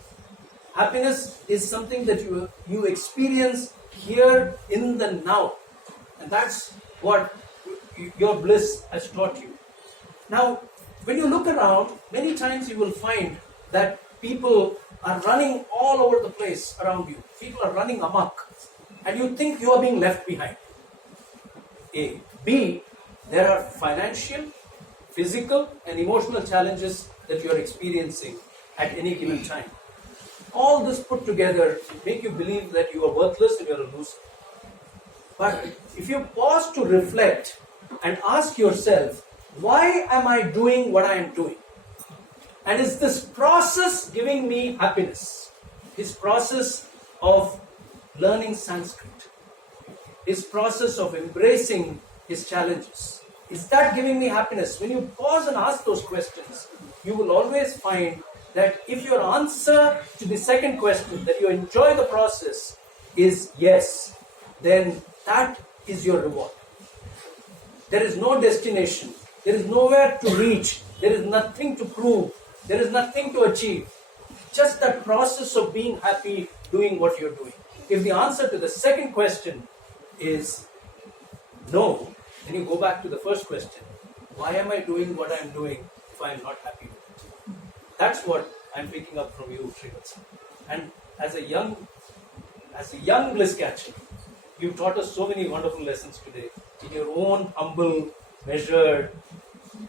Happiness is something that you experience here in the now. And that's what your bliss has taught you. Now, when you look around, many times you will find that people are running all over the place around you. People are running amok. And you think you are being left behind. A. B. There are financial, physical, and emotional challenges that you are experiencing at any given time. All this put together make you believe that you are worthless and you are a loser. But if you pause to reflect and ask yourself, why am I doing what I am doing? And is this process giving me happiness? This process of learning Sanskrit, his process of embracing his challenges, is that giving me happiness? When you pause and ask those questions, you will always find that if your answer to the second question, that you enjoy the process, is yes, then that is your reward. There is no destination. There is nowhere to reach. There is nothing to prove. There is nothing to achieve. Just that process of being happy doing what you're doing. If the answer to the second question is no, then you go back to the first question. Why am I doing what I'm doing if I'm not happy with it? That's what I'm picking up from you, Srivatsan. And as a young bliss catcher, you taught us so many wonderful lessons today in your own humble, measured,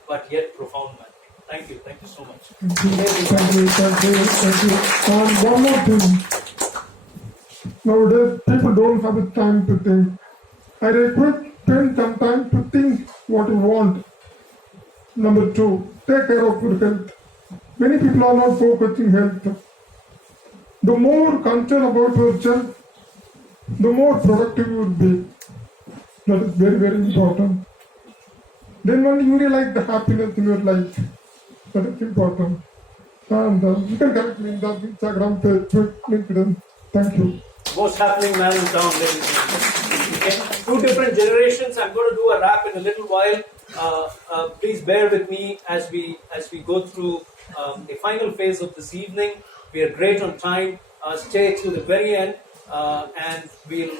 but yet profound manner. Thank you so much. Thank you. And one more thing. Nowadays, people don't have the time to think. I request spend some time to think what you want. Number 2, take care of your health. Many people are not focusing health. The more concerned about yourself, the more productive you will be. That is very, very important. Then when you realize the happiness in your life, that is important. And you can connect me in the Instagram, Facebook, LinkedIn. Thank you. Most happening man in town, ladies and gentlemen. Okay. 2 different generations. I'm going to do a wrap in a little while. Please bear with me as we go through the final phase of this evening. We are great on time. Stay to the very end, and we'll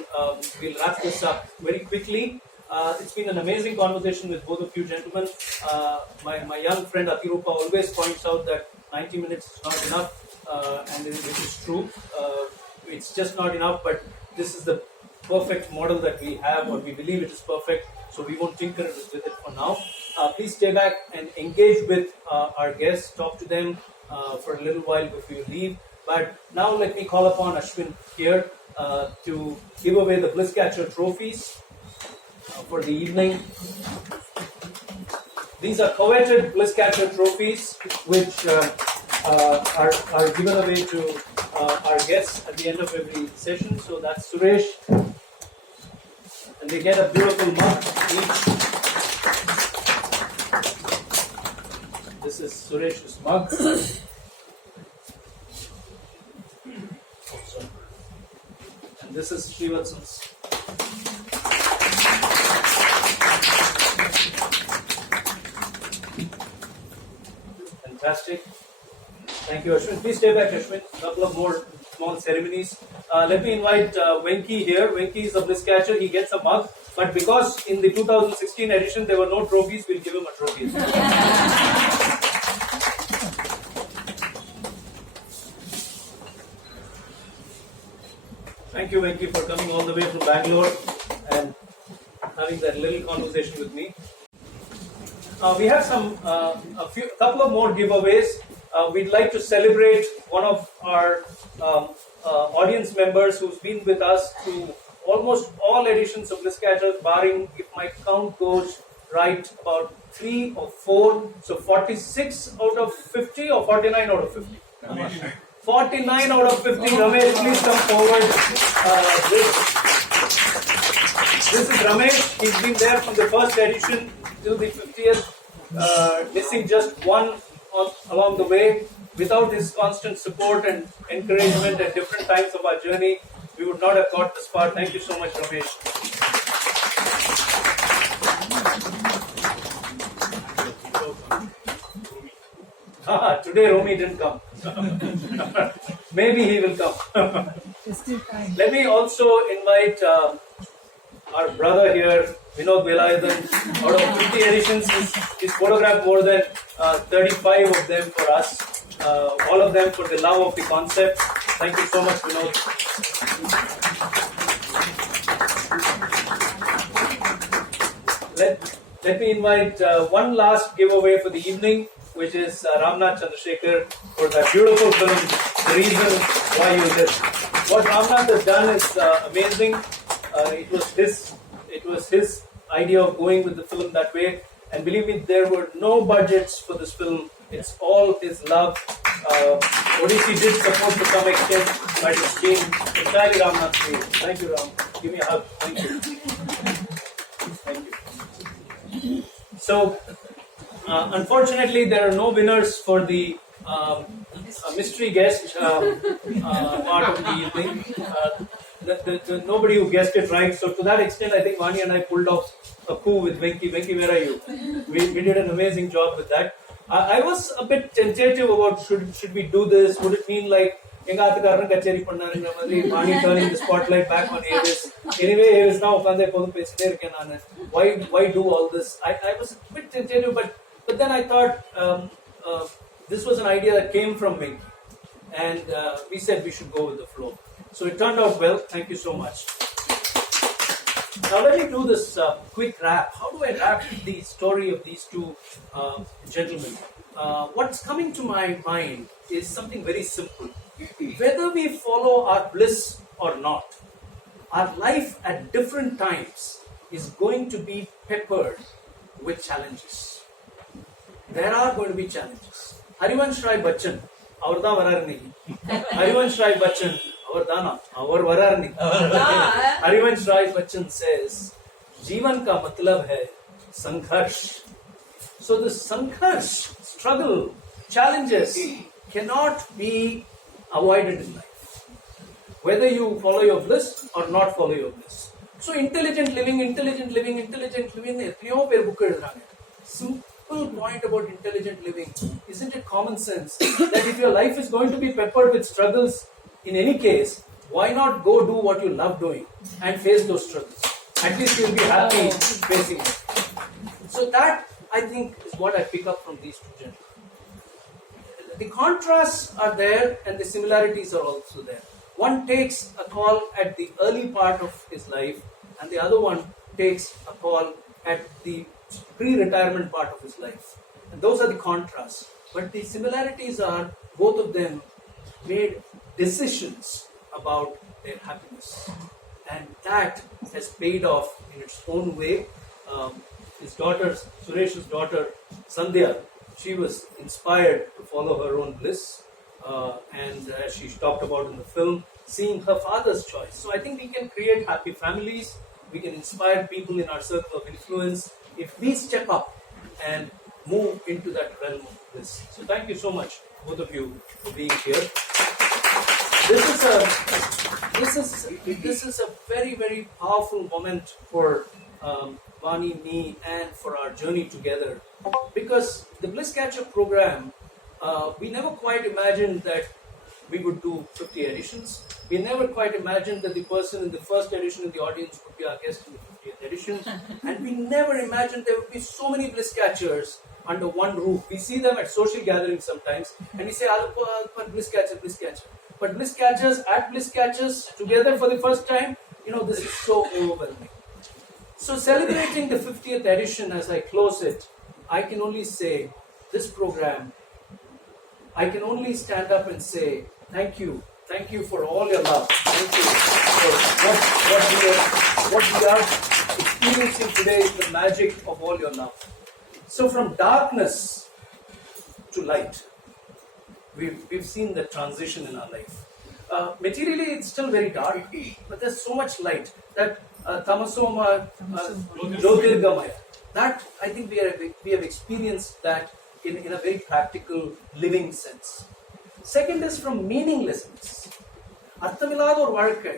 wrap this up very quickly. It's been an amazing conversation with both of you gentlemen. My young friend Atirupa always points out that 90 minutes is not enough, and which is true. It's just not enough, but this is the perfect model that we have, or we believe it is perfect, so we won't tinker with it for now. Please stay back and engage with our guests, talk to them for a little while before you leave. But now let me call upon Ashwin here to give away the Bliss Catcher trophies for the evening. These are coveted Bliss Catcher trophies, which are given away to our guests at the end of every session. So that's Suresh, and they get a beautiful mug each. This is Suresh's mug. And this is Srivatsan's. Fantastic. Thank you, Ashwin. Please stay back, Ashwin. A couple of more small ceremonies. Let me invite Venki here. Venki is a Bliss Catcher. He gets a mug. But because in the 2016 edition there were no trophies, we'll give him a trophy. Thank you, Venki, for coming all the way from Bangalore and having that little conversation with me. We have a couple of more giveaways. We'd like to celebrate one of our audience members who's been with us through almost all editions of Bliss Catchers, barring, if my count goes right, about 3 or 4. So 46 out of 50 or 49 out of 50? 49 out of 50. Ramesh, please come forward. This is Ramesh. He's been there from the first edition till the 50th, missing just one along the way. Without his constant support and encouragement at different times of our journey, we would not have got this far. Thank you so much, Ramesh. Today Romy didn't come. Maybe he will come. Let me also invite our brother here, Vinod Velayathan. Out of 50 editions, he's photographed more than 35 of them for us. All of them for the love of the concept. Thank you so much, Vinod. Let me invite one last giveaway for the evening, which is Ramnath Chandrasekhar for that beautiful film, The Reason Why You Live. What Ramnath has done is amazing. It was his idea of going with the film that way, and believe me, there were no budgets for this film. It's all his love. Odyssey did support to some extent, but it's been entirely Ramnath's way. Thank you, Ram. Give me a hug. Thank you. Thank you. So, unfortunately, there are no winners for the mystery guest part of the evening. Nobody who guessed it right. So, to that extent, I think Vani and I pulled off a coup with Venki. Venki, where are you? We did an amazing job with that. I was a bit tentative about should we do this? Would it mean like Vani turning the spotlight back on AVIS? Anyway, AVIS now why do all this? I was a bit tentative, but then I thought this was an idea that came from Venki, and we said we should go with the flow. So it turned out well. Thank you so much. Now let me do this quick wrap. How do I wrap the story of these two gentlemen? What's coming to my mind is something very simple. Whether we follow our bliss or not, our life at different times is going to be peppered with challenges. There are going to be challenges. Harivansh Rai Bachchan, avarda vararni. Harivansh Rai Bachchan, avardana, avar vararni. Harivansh Rai Bachchan says, Jeevan ka matlab hai sangharsh. So the sangharsh, struggle, challenges cannot be avoided in life. Whether you follow your bliss or not follow your bliss. So intelligent living, simple point about intelligent living. Isn't it common sense that if your life is going to be peppered with struggles in any case, why not go do what you love doing and face those struggles? At least you'll be happy facing it. So that, I think, is what I pick up from these two gentlemen. The contrasts are there and the similarities are also there. One takes a call at the early part of his life and the other one takes a call at the pre-retirement part of his life. And those are the contrasts. But the similarities are both of them made decisions about their happiness. And that has paid off in its own way. His daughter, Suresh's daughter, Sandhya, she was inspired to follow her own bliss. And as she talked about in the film, seeing her father's choice. So I think we can create happy families. We can inspire people in our circle of influence if we step up and move into that realm of bliss. So thank you so much, both of you, for being here. This is a very, very powerful moment for Vani, me, and for our journey together. Because the Bliss Catcher program, we never quite imagined that we would do 50 editions. We never quite imagined that the person in the first edition in the audience would be our guest in the 50th edition. And we never imagined there would be so many Bliss Catchers under one roof. We see them at social gatherings sometimes and we say, Bliss Catcher, Bliss Catcher. but Bliss Catchers at Bliss Catchers together for the first time, this is so overwhelming. So celebrating the 50th edition, as I close it, I can only say this program, I can only stand up and say thank you for all your love. Thank you for what we are experiencing today is the magic of all your love. So from darkness to light, we've seen the transition in our life. Materially, it's still very dark, but there's so much light that tamasoma jyotirgamaya. That I think we have experienced that in a very practical, living sense. Second is from meaninglessness. Arthamilada or varka.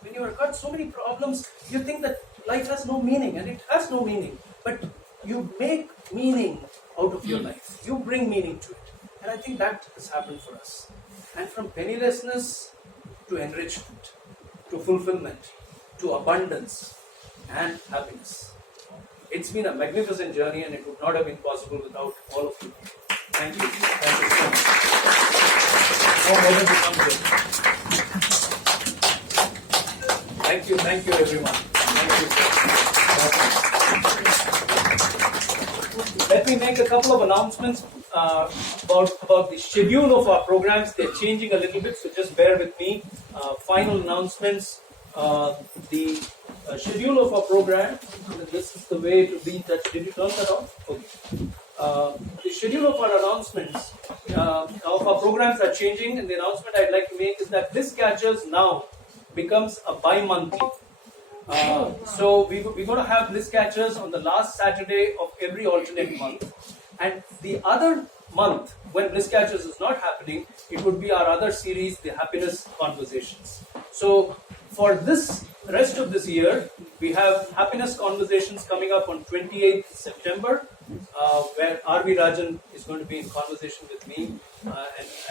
When you have got so many problems, you think that life has no meaning, and it has no meaning. But you make meaning out of your life. You bring meaning to it. And I think that has happened for us. And from pennilessness to enrichment, to fulfillment, to abundance and happiness. It's been a magnificent journey, and it would not have been possible without all of you. Thank you. Thank you so much. More than to come here. Thank you everyone. Thank you. Let me make a couple of announcements about the schedule of our programs. They're changing a little bit, so just bear with me. Final announcements. The schedule of our program, this is the way to be that. Did you turn that off? Okay. The schedule of our announcements, of our programs are changing, and the announcement I'd like to make is that Bliss Catchers now becomes a bi-monthly. So we're going to have Bliss Catchers on the last Saturday of every alternate month. And the other month, when Bliss Catchers is not happening, it would be our other series, the Happiness Conversations. So for this rest of this year, we have Happiness Conversations coming up on 28th September, where R.V. Rajan is going to be in conversation with me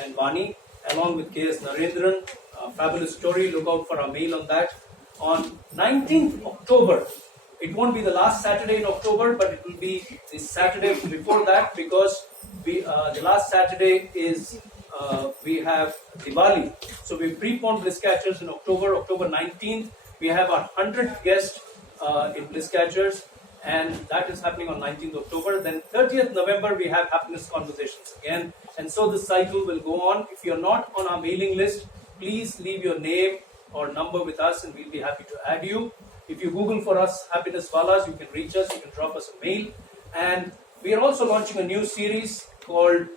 and Vani, along with K.S. Narendran. Fabulous story, look out for our mail on that. On 19th October, it won't be the last Saturday in October, but it will be the Saturday before that, because the last Saturday is we have Diwali. So we preponed Bliss Catchers in October 19th. We have our 100th guest in Bliss Catchers, and that is happening on 19th October. Then 30th November, we have Happiness Conversations again. And so this cycle will go on. If you're not on our mailing list, please leave your name or number with us, and we'll be happy to add you. If you Google for us, Happiness Valas, you can reach us, you can drop us a mail. And we are also launching a new series called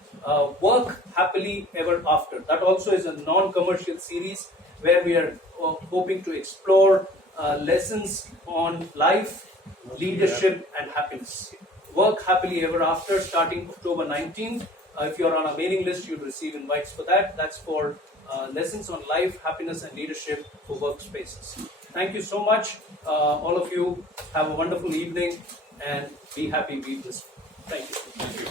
Work Happily Ever After. That also is a non-commercial series where we are hoping to explore lessons on life, leadership and happiness. Work Happily Ever After, starting October 19th. If you're on our mailing list, you'll receive invites for that. That's for lessons on life, happiness and leadership for workspaces. Thank you so much. All of you have a wonderful evening, and be happy, be blissful. Thank you.